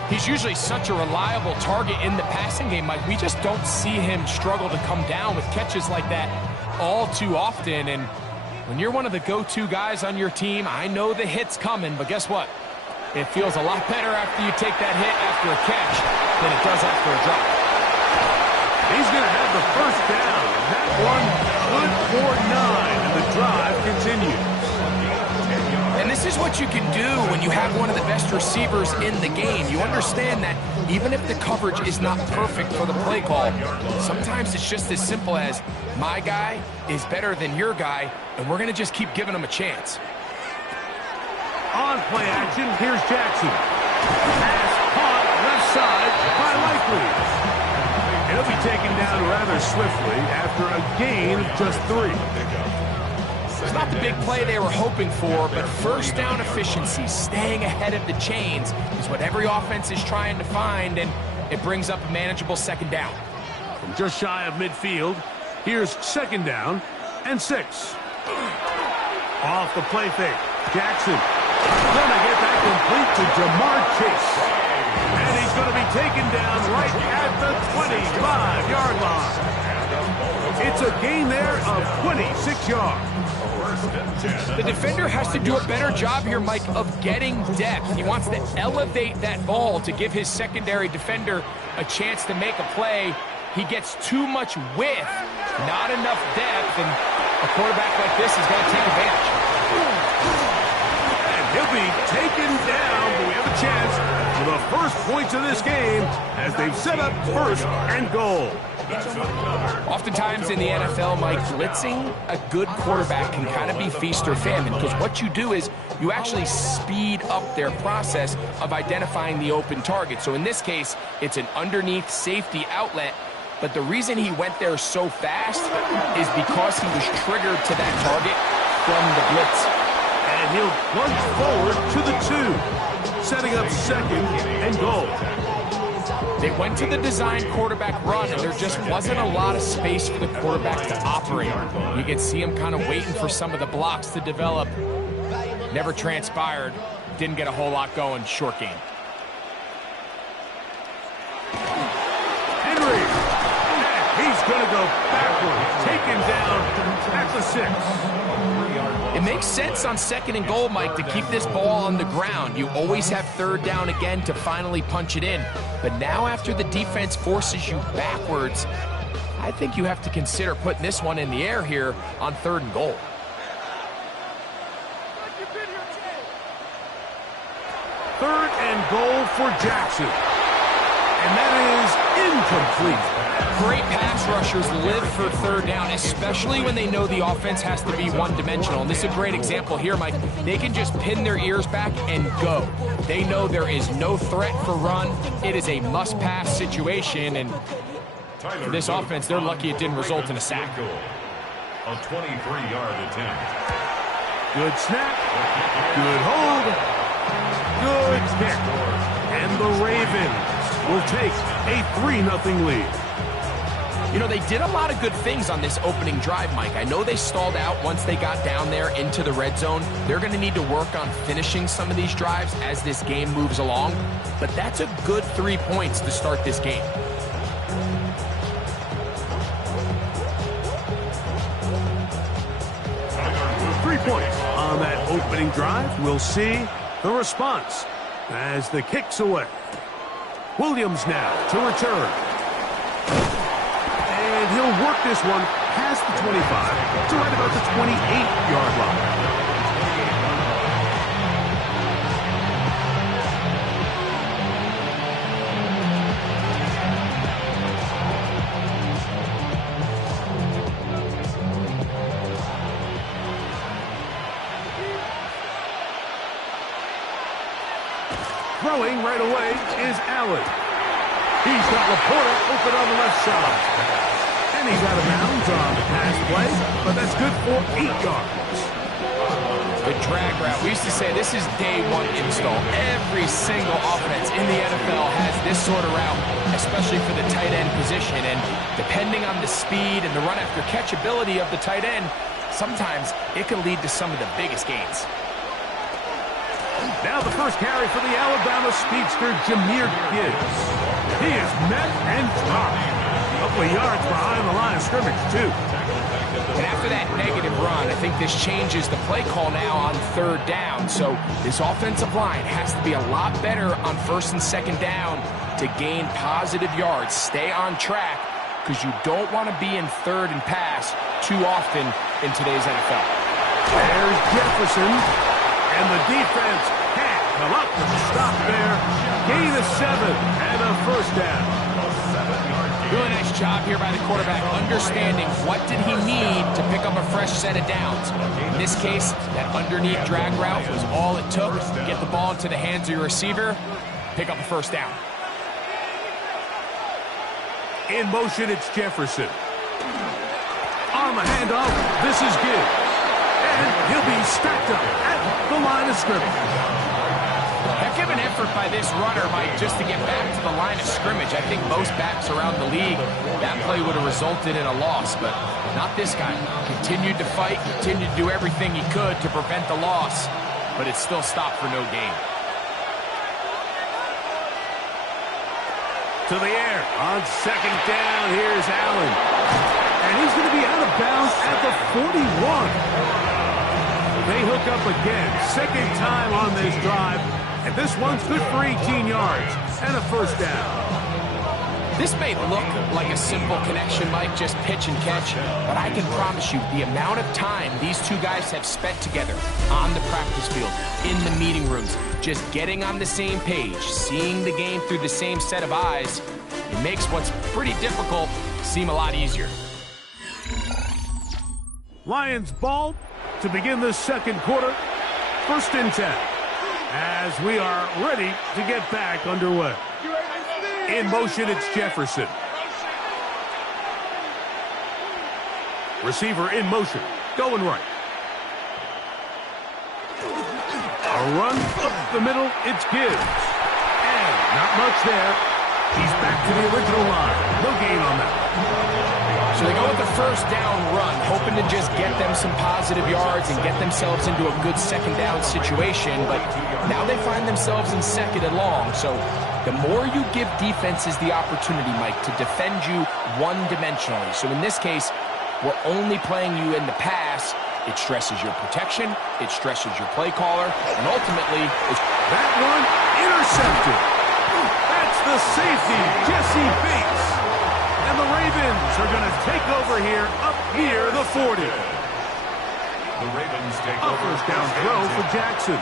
He's usually such a reliable target in the passing game, Mike. We just don't see him struggle to come down with catches like that all too often. And when you're one of the go-to guys on your team, I know the hit's coming, but guess what? It feels a lot better after you take that hit after a catch than it does after a drop. He's going to have the first down. That one good for 9, and the drive continues. And this is what you can do when you have one of the best receivers in the game. You understand that even if the coverage is not perfect for the play call, sometimes it's just as simple as my guy is better than your guy, and we're going to just keep giving him a chance. On play action, here's Jackson. Pass caught left side by Likely. He'll be taken down rather swiftly after a gain of just 3. It's not the big play they were hoping for, but first down efficiency, staying ahead of the chains, is what every offense is trying to find, and it brings up a manageable second down. From just shy of midfield, here's second down and 6. Off the play fake, Jackson gonna get that complete to Jamar Chase. And he's gonna be taken down right at the 25-yard line. It's a gain there of 26 yards. The defender has to do a better job here, Mike, of getting depth. He wants to elevate that ball to give his secondary defender a chance to make a play. He gets too much width, not enough depth, and a quarterback like this is going to take advantage. And he'll be taken down, but we have a chance for the first points of this game as they've set up first and goal. Oftentimes in the NFL, Mike, blitzing a good quarterback can kind of be feast or famine, because what you do is you actually speed up their process of identifying the open target. So in this case, it's an underneath safety outlet, but the reason he went there so fast is because he was triggered to that target from the blitz. And he'll plunge forward to the 2, setting up second and goal. They went to the design quarterback run, and there just wasn't a lot of space for the quarterback to operate. You can see him kind of waiting for some of the blocks to develop. Never transpired. Didn't get a whole lot going. Short game. Henry. And he's going to go backwards. Taken down at the 6. It makes sense on second and goal, Mike, to keep this ball on the ground. You always have third down again to finally punch it in. But now after the defense forces you backwards, I think you have to consider putting this one in the air here on third and goal. Third and goal for Jackson. And that is incomplete. Great pass rushers live for third down, especially when they know the offense has to be one-dimensional. And this is a great example here, Mike. They can just pin their ears back and go. They know there is no threat for run. It is a must-pass situation, and for this offense, they're lucky it didn't result in a sack. A 23-yard attempt. Good snap. Good hold. Good kick. And the Ravens will take a 3-0 lead. You know, they did a lot of good things on this opening drive, Mike. I know they stalled out once they got down there into the red zone. They're going to need to work on finishing some of these drives as this game moves along. But that's a good 3 points to start this game. With 3 points on that opening drive, we'll see the response as the kick's away. Williams now to return. And he'll work this one past the 25 to right about the 28-yard line. Throwing right away is Allen. He's got Laporta open on the left side. And he's out of bounds on the pass play, but that's good for 8 yards. Good drag route. We used to say this is day one install. Every single offense in the NFL has this sort of route, especially for the tight end position. And depending on the speed and the run after catch ability of the tight end, sometimes it can lead to some of the biggest gains. Now the first carry for the Alabama speedster, Jahmyr Gibbs. He is met and dropped. A couple of yards behind the line of scrimmage, too. And after that negative run, I think this changes the play call now on third down. So this offensive line has to be a lot better on first and second down to gain positive yards. Stay on track, because you don't want to be in third and pass too often in today's NFL. There's Jefferson, and the defense can't come up with a stop there. Gain of 7 and a first down. Really nice job here by the quarterback, understanding what did he need to pick up a fresh set of downs. In this case, that underneath drag route was all it took to get the ball into the hands of your receiver, pick up a first down. In motion, it's Jefferson. On the handoff, this is good. And he'll be stacked up at the line of scrimmage. Heck of an effort by this runner, Mike, just to get back to the line of scrimmage. I think most backs around the league, that play would have resulted in a loss, but not this guy. Continued to fight, continued to do everything he could to prevent the loss, but it still stopped for no gain. To the air on second down. Here's Allen. And he's going to be out of bounds at the 41. They hook up again. Second time on this drive. And this one's good for 18 yards and a first down. This may look like a simple connection, Mike, just pitch and catch, but I can promise you the amount of time these two guys have spent together on the practice field, in the meeting rooms, just getting on the same page, seeing the game through the same set of eyes, it makes what's pretty difficult seem a lot easier. Lions ball to begin the second quarter. First and 10. As we are ready to get back underway. In motion, it's Jefferson. Receiver in motion, going right. A run up the middle, it's Gibbs. And not much there. He's back to the original line. No gain on that. So they go with the first down run, hoping to just get them some positive yards and get themselves into a good second down situation, but now they find themselves in second and long. So the more you give defenses the opportunity, Mike, to defend you one-dimensionally. So in this case, we're only playing you in the pass. It stresses your protection, it stresses your play caller, and ultimately, that one intercepted. That's the safety, Jesse Bates. And the Ravens are going to take over here up near the 40. The Ravens take A over first down throw for Jackson.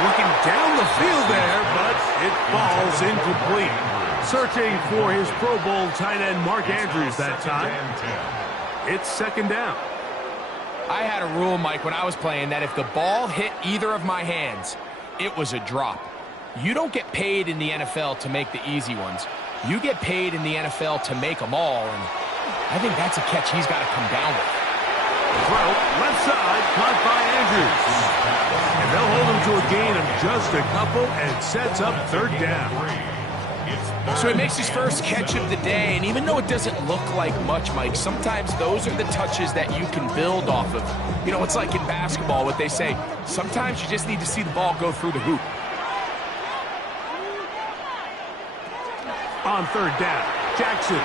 Looking down the field there, but it falls incomplete. Searching for his Pro Bowl tight end Mark Andrews that time. It's second down. I had a rule, Mike, when I was playing that if the ball hit either of my hands, it was a drop. You don't get paid in the NFL to make the easy ones. You get paid in the NFL to make them all, and I think that's a catch he's got to come down with. Throw, left side, caught by Andrews. And they'll hold him to a gain of just a couple and sets up third down. So he makes his first catch of the day, and even though it doesn't look like much, Mike, sometimes those are the touches that you can build off of. You know, it's like in basketball, what they say, sometimes you just need to see the ball go through the hoop. On third down, Jackson.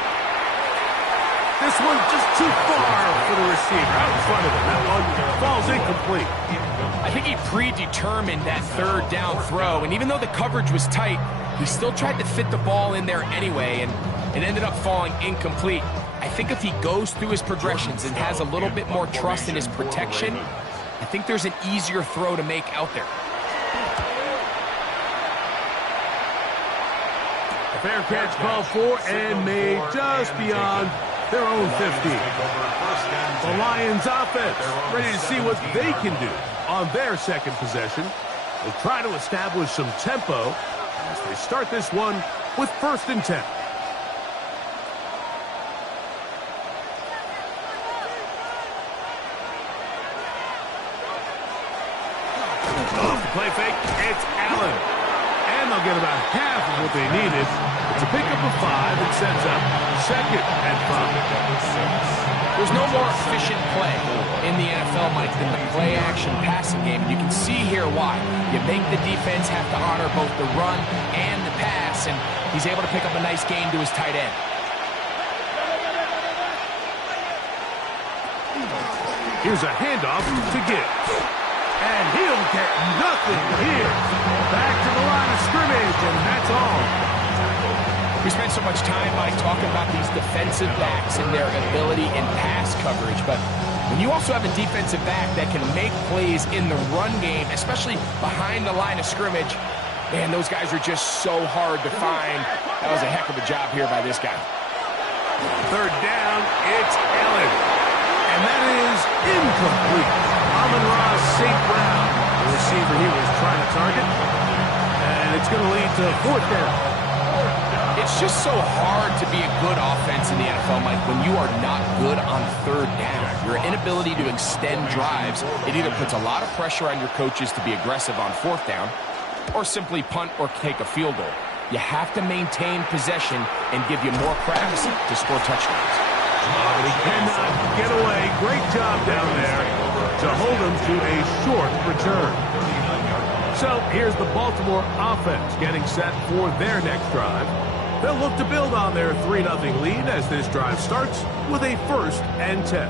This one just too far for the receiver. Out in front of him. That one falls incomplete. I think he predetermined that third down throw, and even though the coverage was tight, he still tried to fit the ball in there anyway, and it ended up falling incomplete. I think if he goes through his progressions and has a little bit more trust in his protection, I think there's an easier throw to make out there. A fair catch called for and made just beyond their own 50. The Lions offense ready to see what they can do on their second possession. They'll try to establish some tempo as they start this one with first and 10. Off the play fake, it's Allen. And they'll get about half of what they needed. It's a pickup of 5 and sets up second and 5. There's no more efficient play in the NFL, Mike, than the play-action passing game. And you can see here why. You make the defense have to honor both the run and the pass, and he's able to pick up a nice gain to his tight end. Here's a handoff to Gibbs. And he'll get nothing here. Back to the line of scrimmage, and that's all. We spent so much time, Mike, talking about these defensive backs and their ability in pass coverage, but when you also have a defensive back that can make plays in the run game, especially behind the line of scrimmage, man, those guys are just so hard to find. That was a heck of a job here by this guy. Third down, it's Allen. And that is incomplete. Amon-Ra St. Brown, the receiver he was trying to target. And it's going to lead to fourth down. It's just so hard to be a good offense in the NFL, Mike, when you are not good on third down. Your inability to extend drives, it either puts a lot of pressure on your coaches to be aggressive on fourth down or simply punt or take a field goal. You have to maintain possession and give you more cracks to score touchdowns. But he cannot get away. Great job down there to hold him to a short return. So here's the Baltimore offense getting set for their next drive. They'll look to build on their 3-0 lead as this drive starts with a 1st and 10.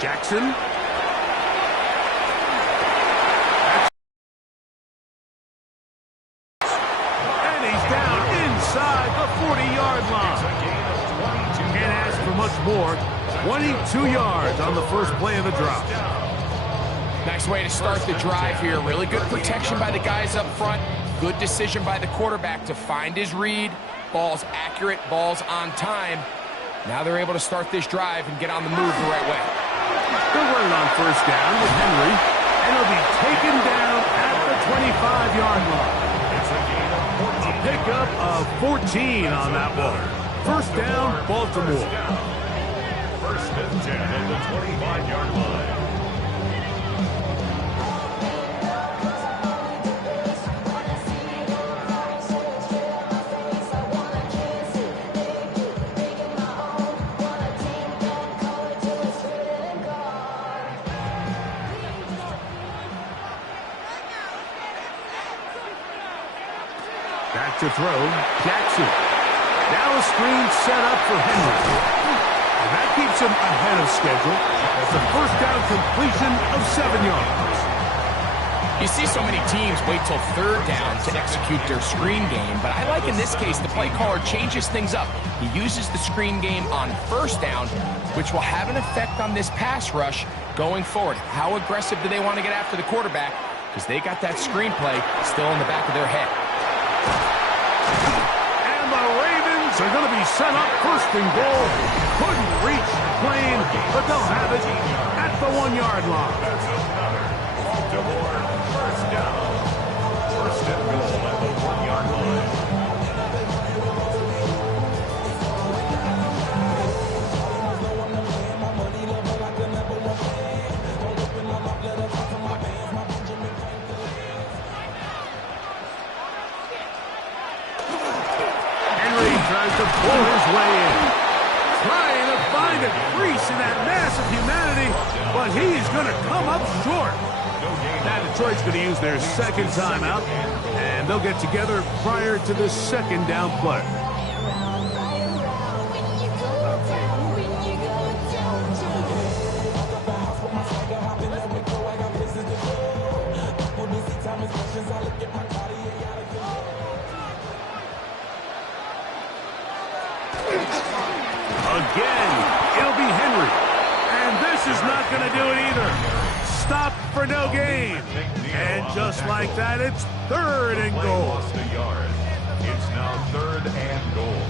Jackson. And he's down inside the 40-yard line. Can't ask for much more. 22 yards on the first play of the drive. Nice way to start the drive here. Really good protection by the guys up front. Good decision by the quarterback to find his read. Ball's accurate, ball's on time. Now they're able to start this drive and get on the move the right way. They're running on first down with Henry, and he'll be taken down at the 25-yard line. A pickup of 14 on that one. First down, Baltimore. 1st and 10 at the 25-yard line. Back to throw, Jackson. Now a screen set up for Henry. And that keeps him ahead of schedule. That's a first down completion of 7 yards. You see so many teams wait till third down to execute their screen game, but I like in this case the play caller changes things up. He uses the screen game on first down, which will have an effect on this pass rush going forward. How aggressive do they want to get after the quarterback? Because they got that screen play still in the back of their head. And the Ravens are going to be set up 1st and goal. Couldn't reach the plane, but they'll have it at the 1-yard line. Baltimore, 1st down. 1st and goal at the 1-yard line. Tries to pull his way in. Trying to find a crease in that mass of humanity, but he's going to come up short. Now Detroit's going to use their 2nd timeout, and they'll get together prior to the 2nd down play. Again, it'll be Henry. And this is not going to do it either. Stop for no gain. And just like that, it's 3rd and goal. Lost a yard. It's now 3rd and goal.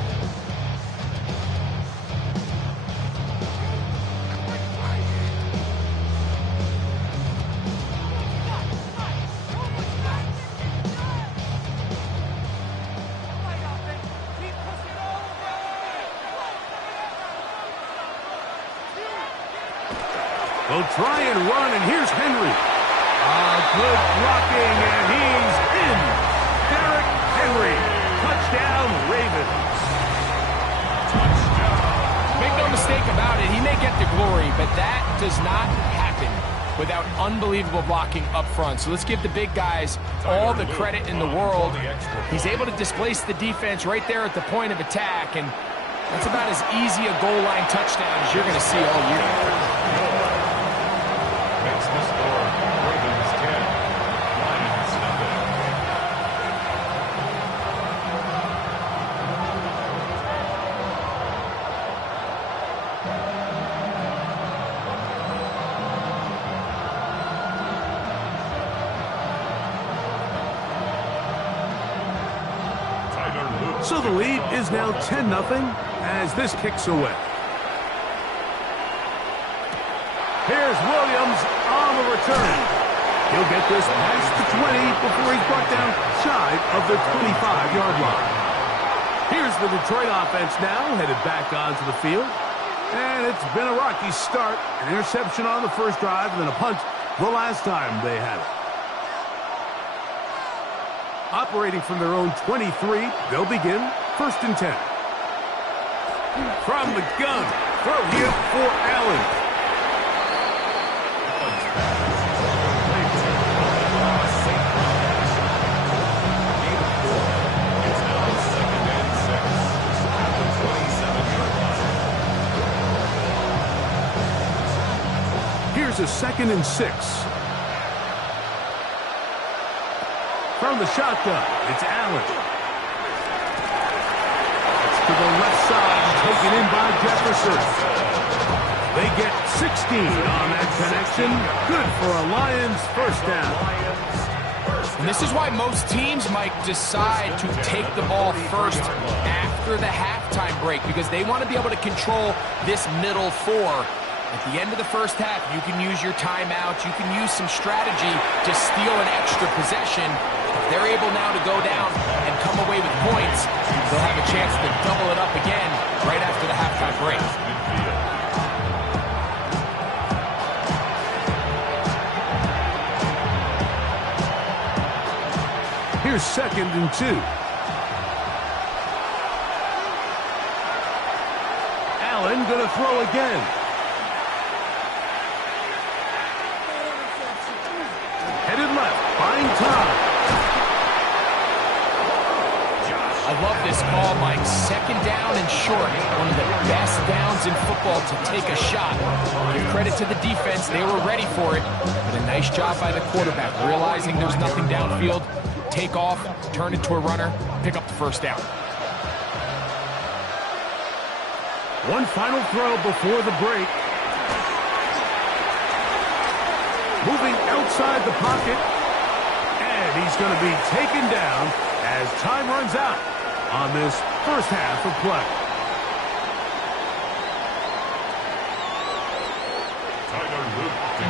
They'll try and run, and here's Henry. Good blocking, and he's in. Derrick Henry. Touchdown, Ravens. Make no mistake about it, he may get the glory, but that does not happen without unbelievable blocking up front. So let's give the big guys all the credit in the world. He's able to displace the defense right there at the point of attack, and that's about as easy a goal line touchdown as you're going to see all year. Makes the score Ravens 10, Lions nothing. So the lead is now 10-0 as this kicks away. Here's Williams on the return. He'll get this past the 20 before he's brought down shy of the 25-yard line. Here's the Detroit offense now, headed back onto the field. And it's been a rocky start. An interception on the first drive and then a punt the last time they had it. Operating from their own 23, they'll begin 1st and 10. From the gun, throw here for Allen. Here's a 2nd and 6. From the shotgun, it's Allen. It's to the left side, taken in by Jefferson. They get 16 on that connection. Good for a Lions first down. And this is why most teams might decide to take the ball first after the halftime break, because they want to be able to control this middle four. At the end of the first half, you can use your timeout. You can use some strategy to steal an extra possession. If they're able now to go down and come away with points, they'll have a chance to double it up again right after the halftime break. Here's 2nd and 2. Allen gonna throw again. Headed left, buying time. I love this call, Mike. 2nd down and short. One of the best downs in football to take a shot. Give credit to the defense. They were ready for it. But a nice job by the quarterback, realizing there's nothing downfield. Take off, turn into a runner, pick up the first down. One final throw before the break. Moving outside the pocket. And he's going to be taken down as time runs out on this first half of play.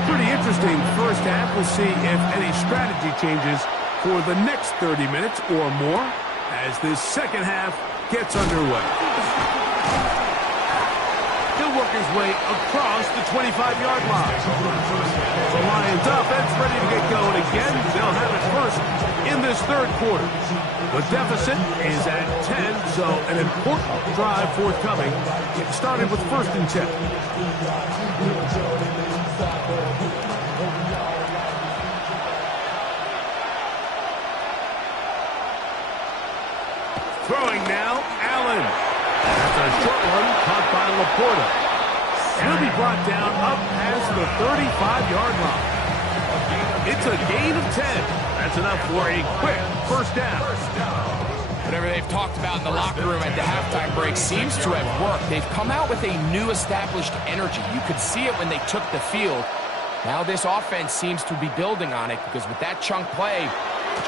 Pretty interesting first half. We'll see if any strategy changes for the next 30 minutes or more as this second half gets underway. He'll work his way across the 25-yard line. The Lions offense ready to get going again. They'll have it first in this third quarter. The deficit is at 10, so an important drive forthcoming. It started with 1st and 10. Throwing now, Allen. That's a short one caught by Laporta. And he'll be brought down up past the 35-yard line. It's a gain of 10. That's enough for a quick first down. Whatever they've talked about in the locker room at the halftime break seems to have worked. They've come out with a new established energy. You could see it when they took the field. Now this offense seems to be building on it, because with that chunk play,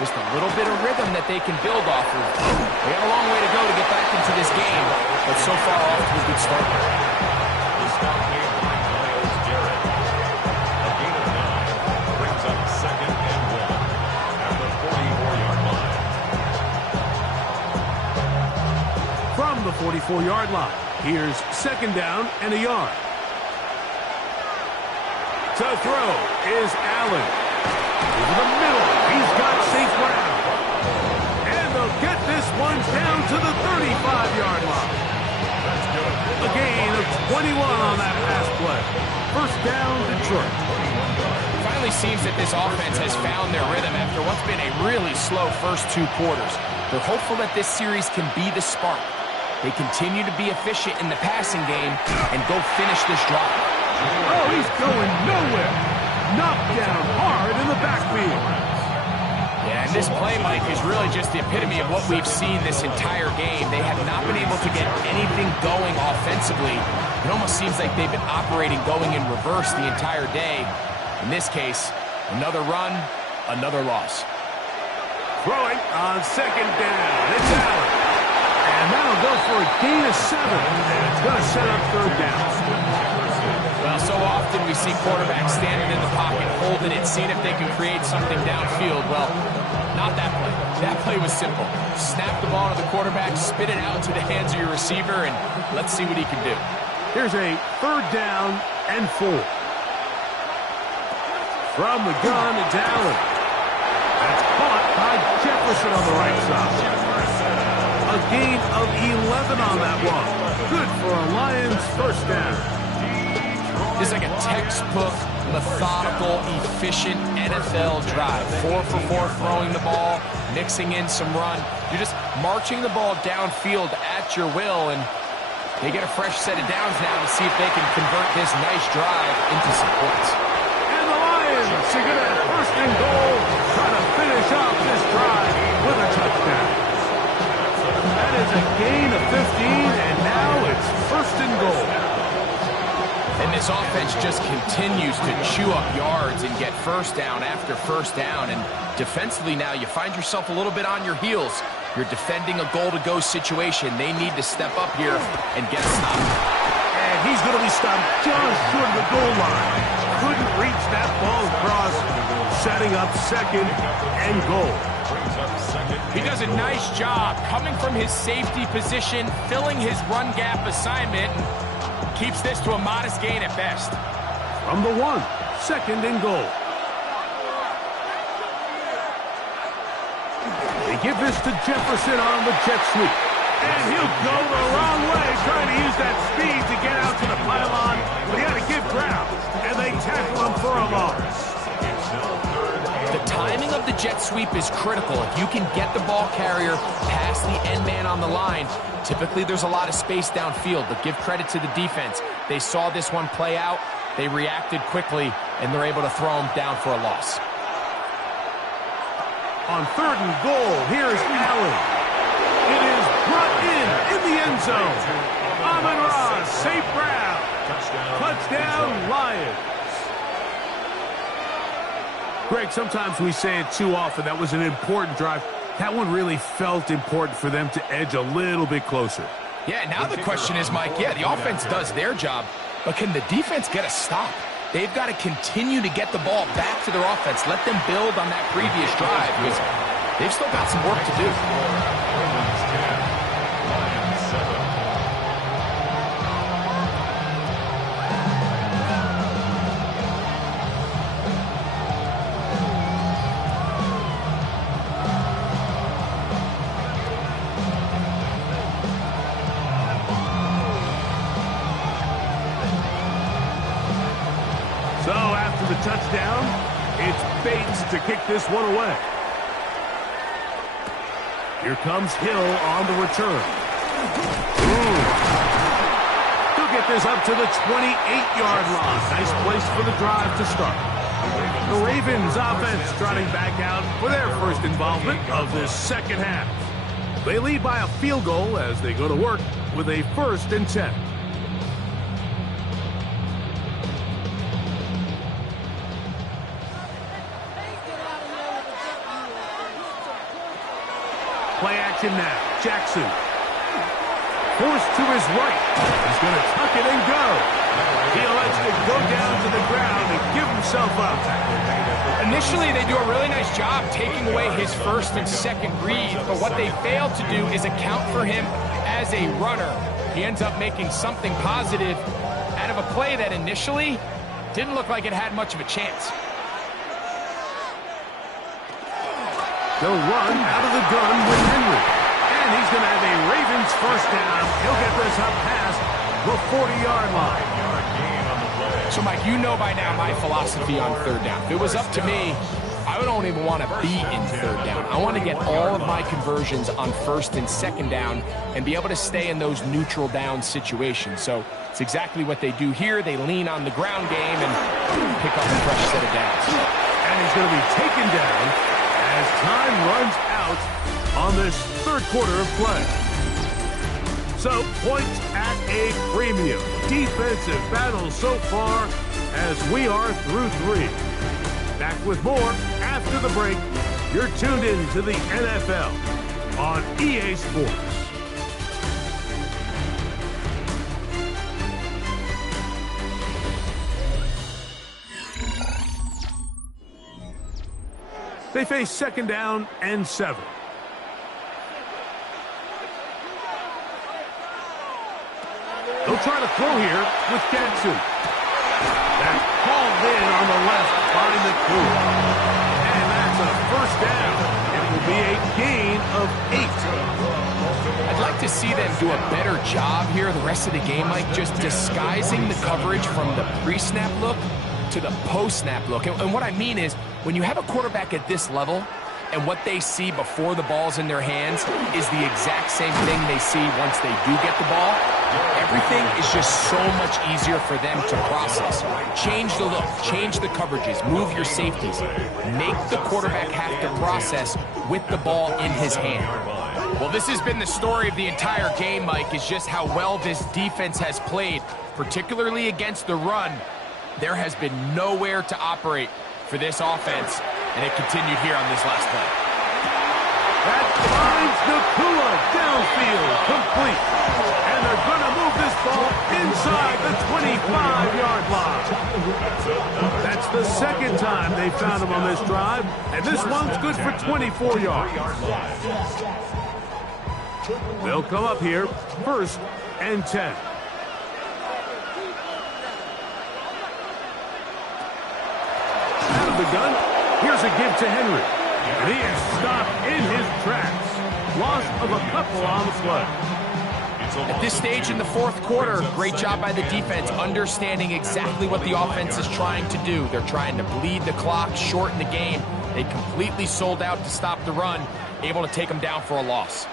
just a little bit of rhythm that they can build off of. They have a long way to go to get back into this game, but so far off to a good start. The stop made by Myles Garrett. A gain of 9 brings up 2nd and 1 at the 44-yard line. From the 44-yard line, here's 2nd down and a yard. To throw is Allen. Over the middle, he's got safe ground. And they'll get this one down to the 35-yard line. A gain of 21 on that pass play. First down, Detroit. certainly seems that this offense has found their rhythm after what's been a really slow first 2 quarters. They're hopeful that this series can be the spark. They continue to be efficient in the passing game and go finish this drive. Oh, he's going nowhere. Knocked down hard in the backfield. Yeah, and this play, Mike, is really just the epitome of what we've seen this entire game. They have not been able to get anything going offensively. It almost seems like they've been operating going in reverse the entire day. In this case, another run, another loss. Throwing on second down. It's Allen. And that'll go for a gain of 7. And it's going to set up third down. Well, so often we see quarterbacks standing in the pocket, holding it, seeing if they can create something downfield. Well, not that play. That play was simple. Snap the ball to the quarterback, spit it out to the hands of your receiver, and let's see what he can do. Here's a third down and 4. From the gun, it's Allen. That's caught by Jefferson on the right side. A gain of 11 on that one. Good for a Lions first down. It's like a textbook, methodical, efficient NFL drive. 4 for 4 throwing the ball, mixing in some run. You're just marching the ball downfield at your will, and they get a fresh set of downs now to see if they can convert this nice drive into some points. And the Lions are going to have first and goal, trying to finish off this drive with a touchdown. That is a gain of 15, and now it's first and goal. And this offense just continues to chew up yards and get first down after first down. And defensively now, you find yourself a little bit on your heels. You're defending a goal-to-go situation. They need to step up here and get a stop. And he's going to be stopped just short of the goal line. Couldn't reach that ball across, setting up second and goal. He does a nice job coming from his safety position, filling his run gap assignment, and keeps this to a modest gain at best. From the 1, second and goal. They give this to Jefferson on the jet sweep. And he'll go the wrong way, trying to use that speed to get out to the pylon. But he had to give ground, and they tackle him for a loss. The timing of the jet sweep is critical. If you can get the ball carrier past the end man on the line, typically there's a lot of space downfield, but give credit to the defense. They saw this one play out, they reacted quickly, and they're able to throw him down for a loss. On third and goal, here's Allen. It is brought in the end zone. Amon-Ra, St. Brown. Touchdown, Lions. Greg, sometimes we say it too often. That was an important drive. That one really felt important for them to edge a little bit closer. Yeah, now the question is, Mike, yeah, the offense does their job, but can the defense get a stop? They've got to continue to get the ball back to their offense. Let them build on that previous drive, because they've still got some work to do. So after the touchdown, it's Bates to kick this one away. Here comes Hill on the return. He'll get this up to the 28-yard line. Nice place for the drive to start. The Ravens offense trotting back out for their first involvement of this second half. They lead by a field goal as they go to work with a 1st and 10. Play action now. Jackson. Forced to his right. He's going to tuck it and go. He elects to go down to the ground and give himself up. Initially, they do a really nice job taking away his first and second read, but what they failed to do is account for him as a runner. He ends up making something positive out of a play that initially didn't look like it had much of a chance. They'll run out of the gun with Henry. And he's going to have a Ravens first down. He'll get this up past the 40-yard line. So, Mike, you know by now my philosophy on third down. If it was up to me, I don't even want to be in third down. I want to get all of my conversions on first and second down and be able to stay in those neutral down situations. So it's exactly what they do here. They lean on the ground game and pick up a fresh set of downs. And he's going to be taken down as time runs out on this third quarter of play. So points at a premium. Defensive battle so far as we are through 3. Back with more after the break. You're tuned in to the NFL on EA Sports. They face second down and 7. They'll try to throw here with Jackson. That's called in on the left by Nakua. And that's a first down. It will be a gain of 8. I'd like to see them do a better job here the rest of the game, Mike, just disguising the coverage from the pre-snap look to the post-snap look. And what I mean is, when you have a quarterback at this level, and what they see before the ball's in their hands is the exact same thing they see once they do get the ball, everything is just so much easier for them to process. Change the look, change the coverages, move your safeties. Make the quarterback have to process with the ball in his hand. Well, this has been the story of the entire game, Mike, is just how well this defense has played, particularly against the run. There has been nowhere to operate for this offense, and it continued here on this last play. That finds Nakua downfield, complete. And they're going to move this ball inside the 25-yard line. That's the second time they found him on this drive, and this one's good for 24 yards. They'll come up here, first and 10. Out of the gun, here's a give to Henry. And he is stopped in his tracks. Loss of a couple on the play. At this stage in the fourth quarter, great job by the defense, understanding exactly what the offense is trying to do. They're trying to bleed the clock, shorten the game. They completely sold out to stop the run, able to take them down for a loss.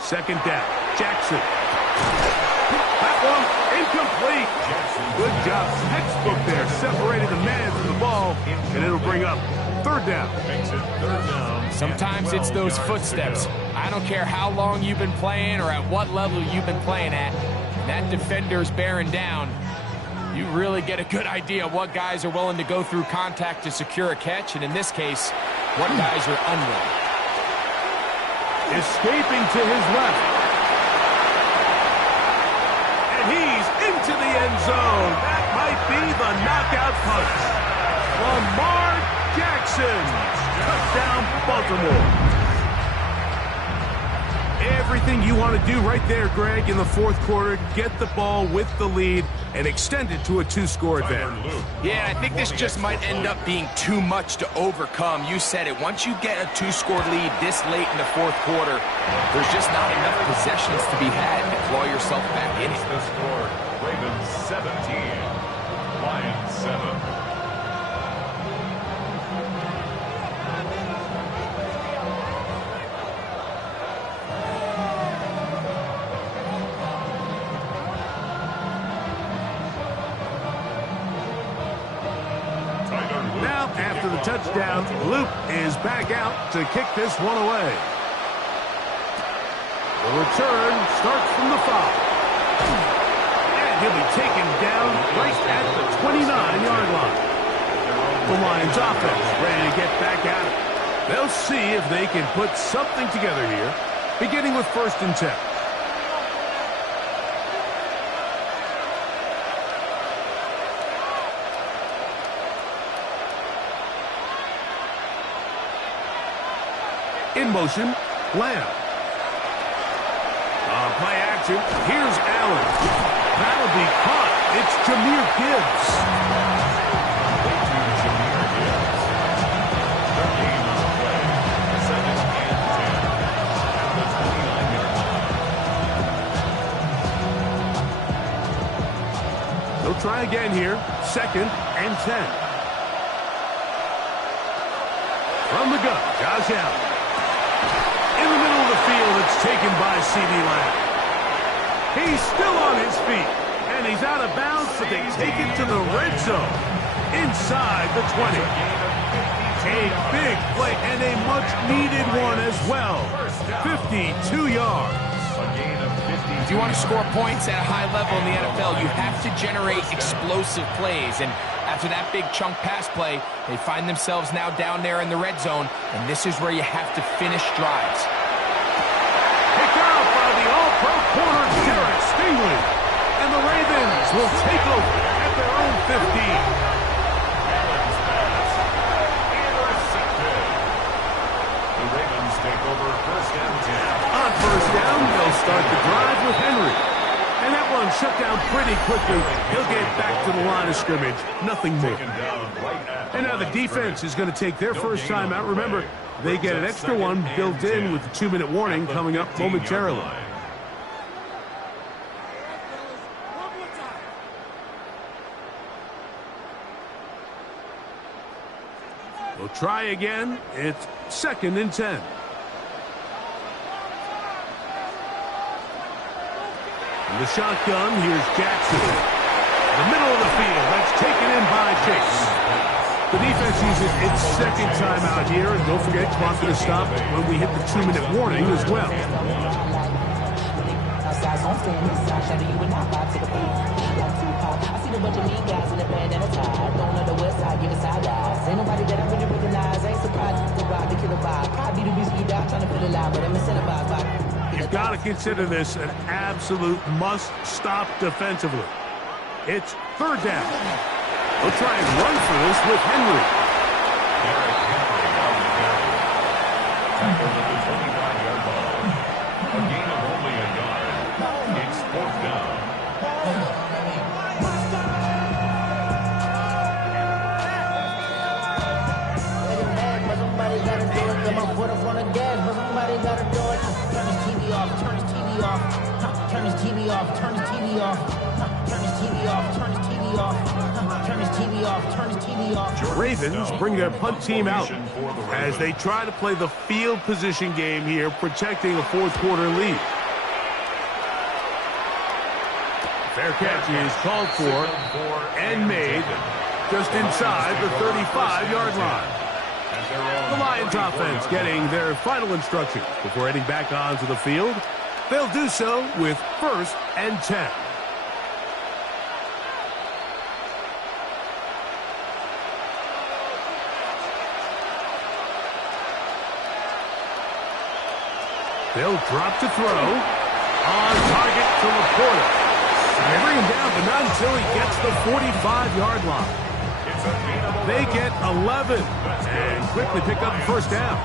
Second down, Jackson. That one incomplete. Good job, textbook there, separating the man from the ball, and it'll bring up third down. Sometimes it's those footsteps. I don't care how long you've been playing or at what level you've been playing at. That defender's bearing down. You really get a good idea of what guys are willing to go through contact to secure a catch, and in this case, what guys are unwilling. Escaping to his left. And he's into the end zone. That might be the knockout punch. Lamar Jackson. Touchdown, Baltimore. Everything you want to do right there, Greg, in the fourth quarter. Get the ball with the lead and extend it to a 2-score advantage. Yeah, I think this just might end up being too much to overcome. You said it. Once you get a 2-score lead this late in the fourth quarter, there's just not enough possessions to be had to claw yourself back in it. The score, Ravens 17, Lions 7. After the touchdown, Luke is back out to kick this one away. The return starts from the 5. And he'll be taken down right at the 29-yard line. The Lions offense ready to get back at it. They'll see if they can put something together here, beginning with first and 10. In motion, Lamb. On play action, here's Allen. That'll be caught. It's Jahmyr Gibbs. He'll try again here. 2nd and 10. From the gun, Josh Allen. In the middle of the field, it's taken by CeeDee Lamb. He's still on his feet, and he's out of bounds, but they take it to the red zone. Inside the 20. A big play and a much-needed one as well. 52 yards. If you want to score points at a high level in the NFL, you have to generate explosive plays. And after that big chunk pass play, they find themselves now down there in the red zone, and this is where you have to finish drives. Picked out by the all-pro corner, Derek Stingley. And the Ravens will take over at their own 15. On first down, they'll start the drive with Henry. And that one shut down pretty quickly. He'll get back to the line of scrimmage. Nothing more. And now the defense is going to take their first time out. Remember, they get an extra one built in with the 2-minute warning coming up momentarily. We'll try again. It's 2nd and 10. In the shotgun, here's Jackson. The middle of the field, that's taken in by Chase. The defense uses its 2nd time out here, and don't forget, clock going to stop when we hit the 2-minute warning as well. I see a bunch of mean guys in the band and a tie. Don't know the west side, give it side eyes. Ain't nobody that I really recognize. Ain't surprised to ride the killer vibe. Probably the reason you die trying to feel alive, but I'm incentivized by. You've got to consider this an absolute must-stop defensively. It's 3rd down. We'll try and run for this with Henry. Derrick Henry on the carry. Tackled at the 25-yard line. A gain of only a yard. It's 4th down. Somebody gotta do it. Got my foot up on the gas, but somebody gotta do it. Turn his TV off. Turn his TV off. Turn his TV off. Turn his TV off. Turn his TV off. Turn his TV off. Turn his TV off. Turn his TV off. Ravens bring their punt team out as they try to play the field position game here, protecting a 4th quarter lead. Fair catch is called for and made just inside the 35-yard line. The Lions offense getting their final instructions before heading back onto the field. They'll do so with 1st and 10. They'll drop to throw. On target to Laporta. They bring him down, but not until he gets the 45-yard line. They get 11 and quickly pick up the 1st down.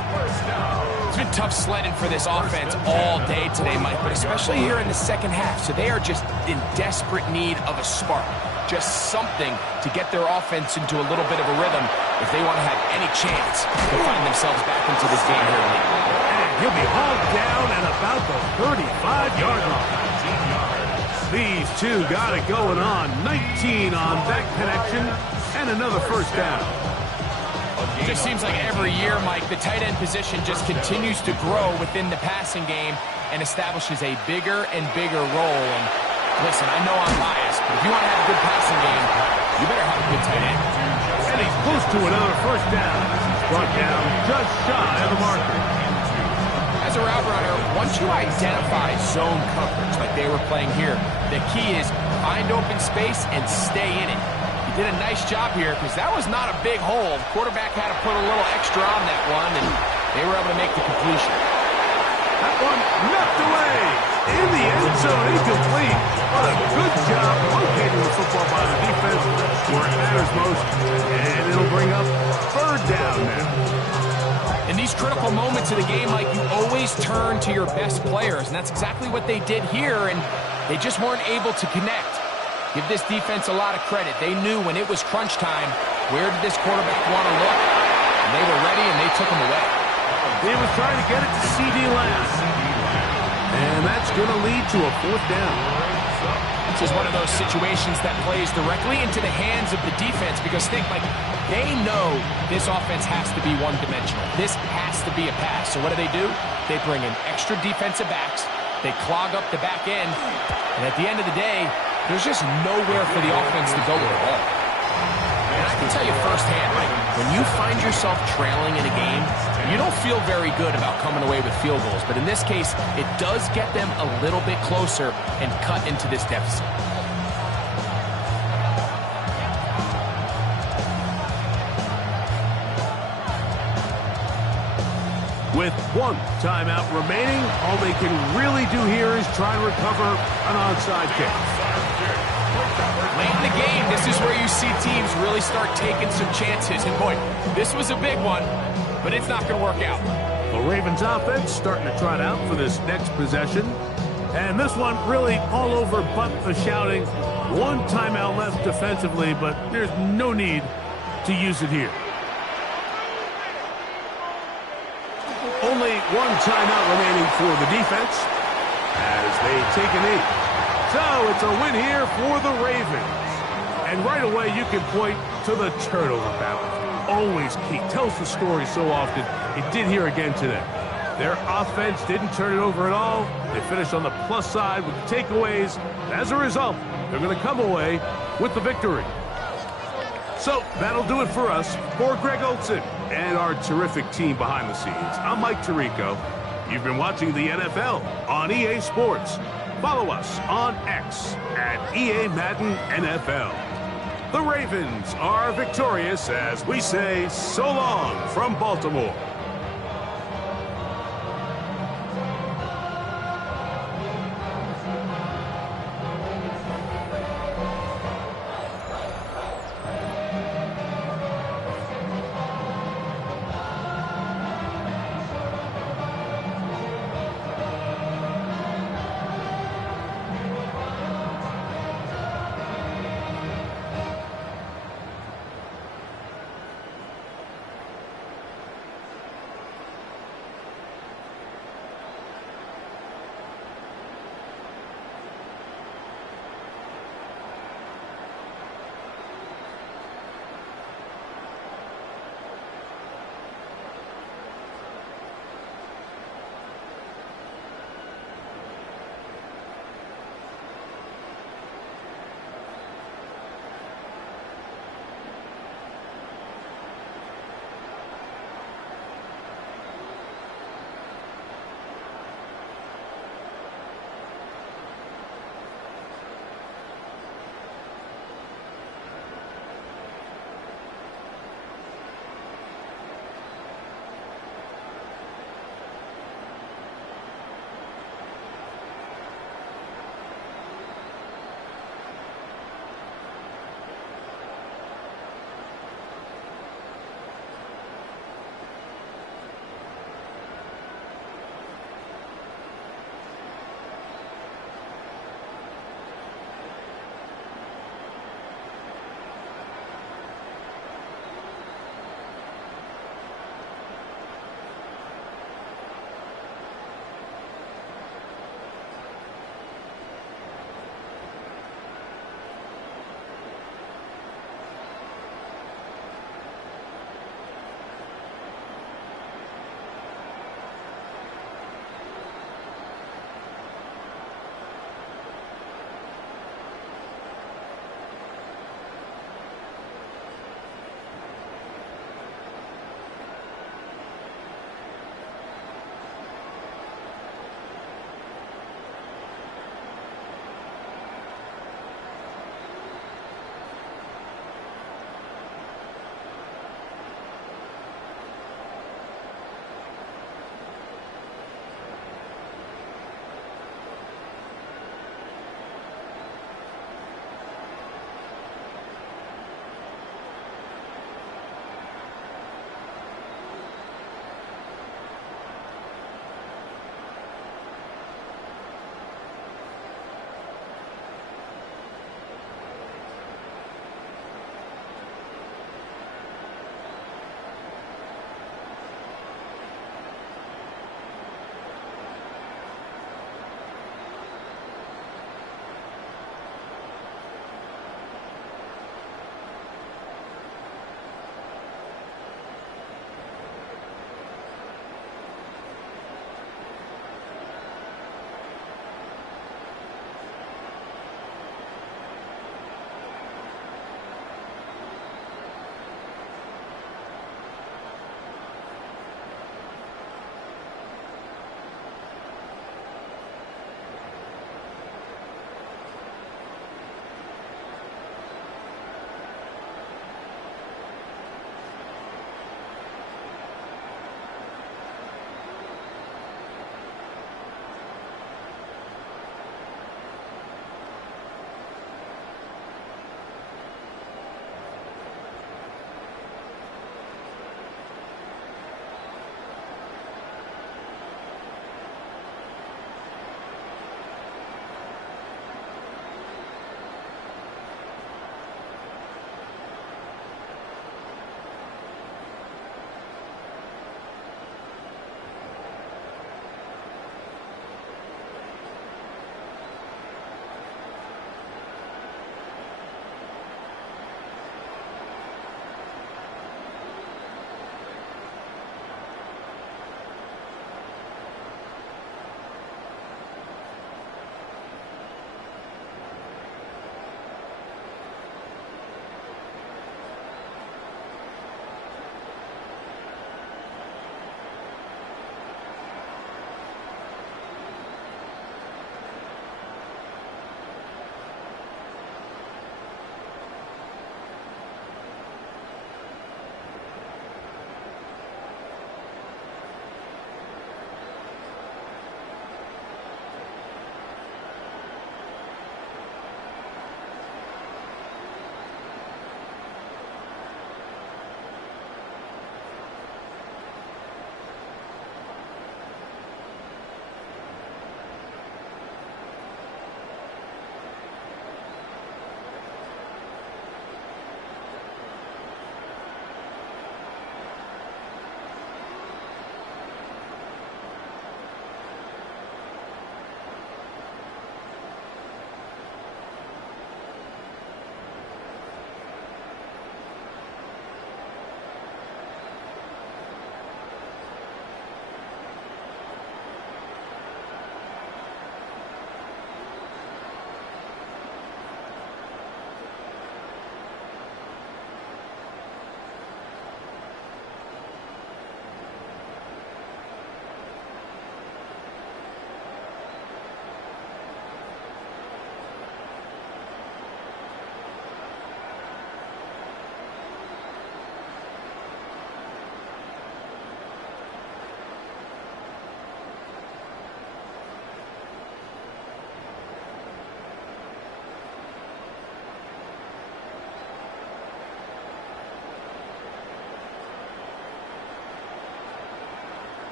It's been tough sledding for this offense all day today, Mike, but especially here in the 2nd half. So they are just in desperate need of a spark, just something to get their offense into a little bit of a rhythm if they want to have any chance to find themselves back into this game here late. And he'll be hauled down at about the 35-yard line. These two got it going on. 19 on that connection and another 1st down. It just seems like every year, Mike, the tight end position just continues to grow within the passing game and establishes a bigger and bigger role. And listen, I know I'm biased, but if you want to have a good passing game, you better have a good tight end. And he's close to another 1st down. He's brought down just shy of the marker. As a route runner, once you identify zone coverage like they were playing here, the key is find open space and stay in it. He did a nice job here because that was not a big hole. The quarterback had to put a little extra on that one, and they were able to make the completion. That one knocked away in the end zone, incomplete. What a good job locating the football by the defense where it matters most. And it'll bring up 3rd down now. In these critical moments of the game, Mike, you always turn to your best players, and that's exactly what they did here, and they just weren't able to connect. Give this defense a lot of credit. They knew when it was crunch time, where did this quarterback want to look, and they were ready, and they took him away. He was trying to get it to CeeDee Lamb. And that's going to lead to a 4th down. This is one of those situations that plays directly into the hands of the defense because think, like, they know this offense has to be one-dimensional. This has to be a pass. So what do? They bring in extra defensive backs. They clog up the back end. And at the end of the day, there's just nowhere for the offense to go with the ball. And I can tell you firsthand, like, when you find yourself trailing in a game, you don't feel very good about coming away with field goals. But in this case, it does get them a little bit closer and cut into this deficit. With one timeout remaining, all they can really do here is try and recover an onside kick. Late in the game, this is where you see teams really start taking some chances. And boy, this was a big one, but it's not going to work out. The Ravens offense starting to trot out for this next possession. And this one really all over but the shouting. One timeout left defensively, but there's no need to use it here. Only one timeout remaining for the defense as they take a knee. So it's a win here for the Ravens. And right away you can point to the turnover battle. Always key. Tells the story so often. It did here again today. Their offense didn't turn it over at all. They finished on the plus side with the takeaways. As a result, they're going to come away with the victory. So that'll do it for us. For Greg Olsen and our terrific team behind the scenes, I'm Mike Tirico. You've been watching the NFL on EA Sports. Follow us on X at EA Madden NFL. The Ravens are victorious as we say so long from Baltimore.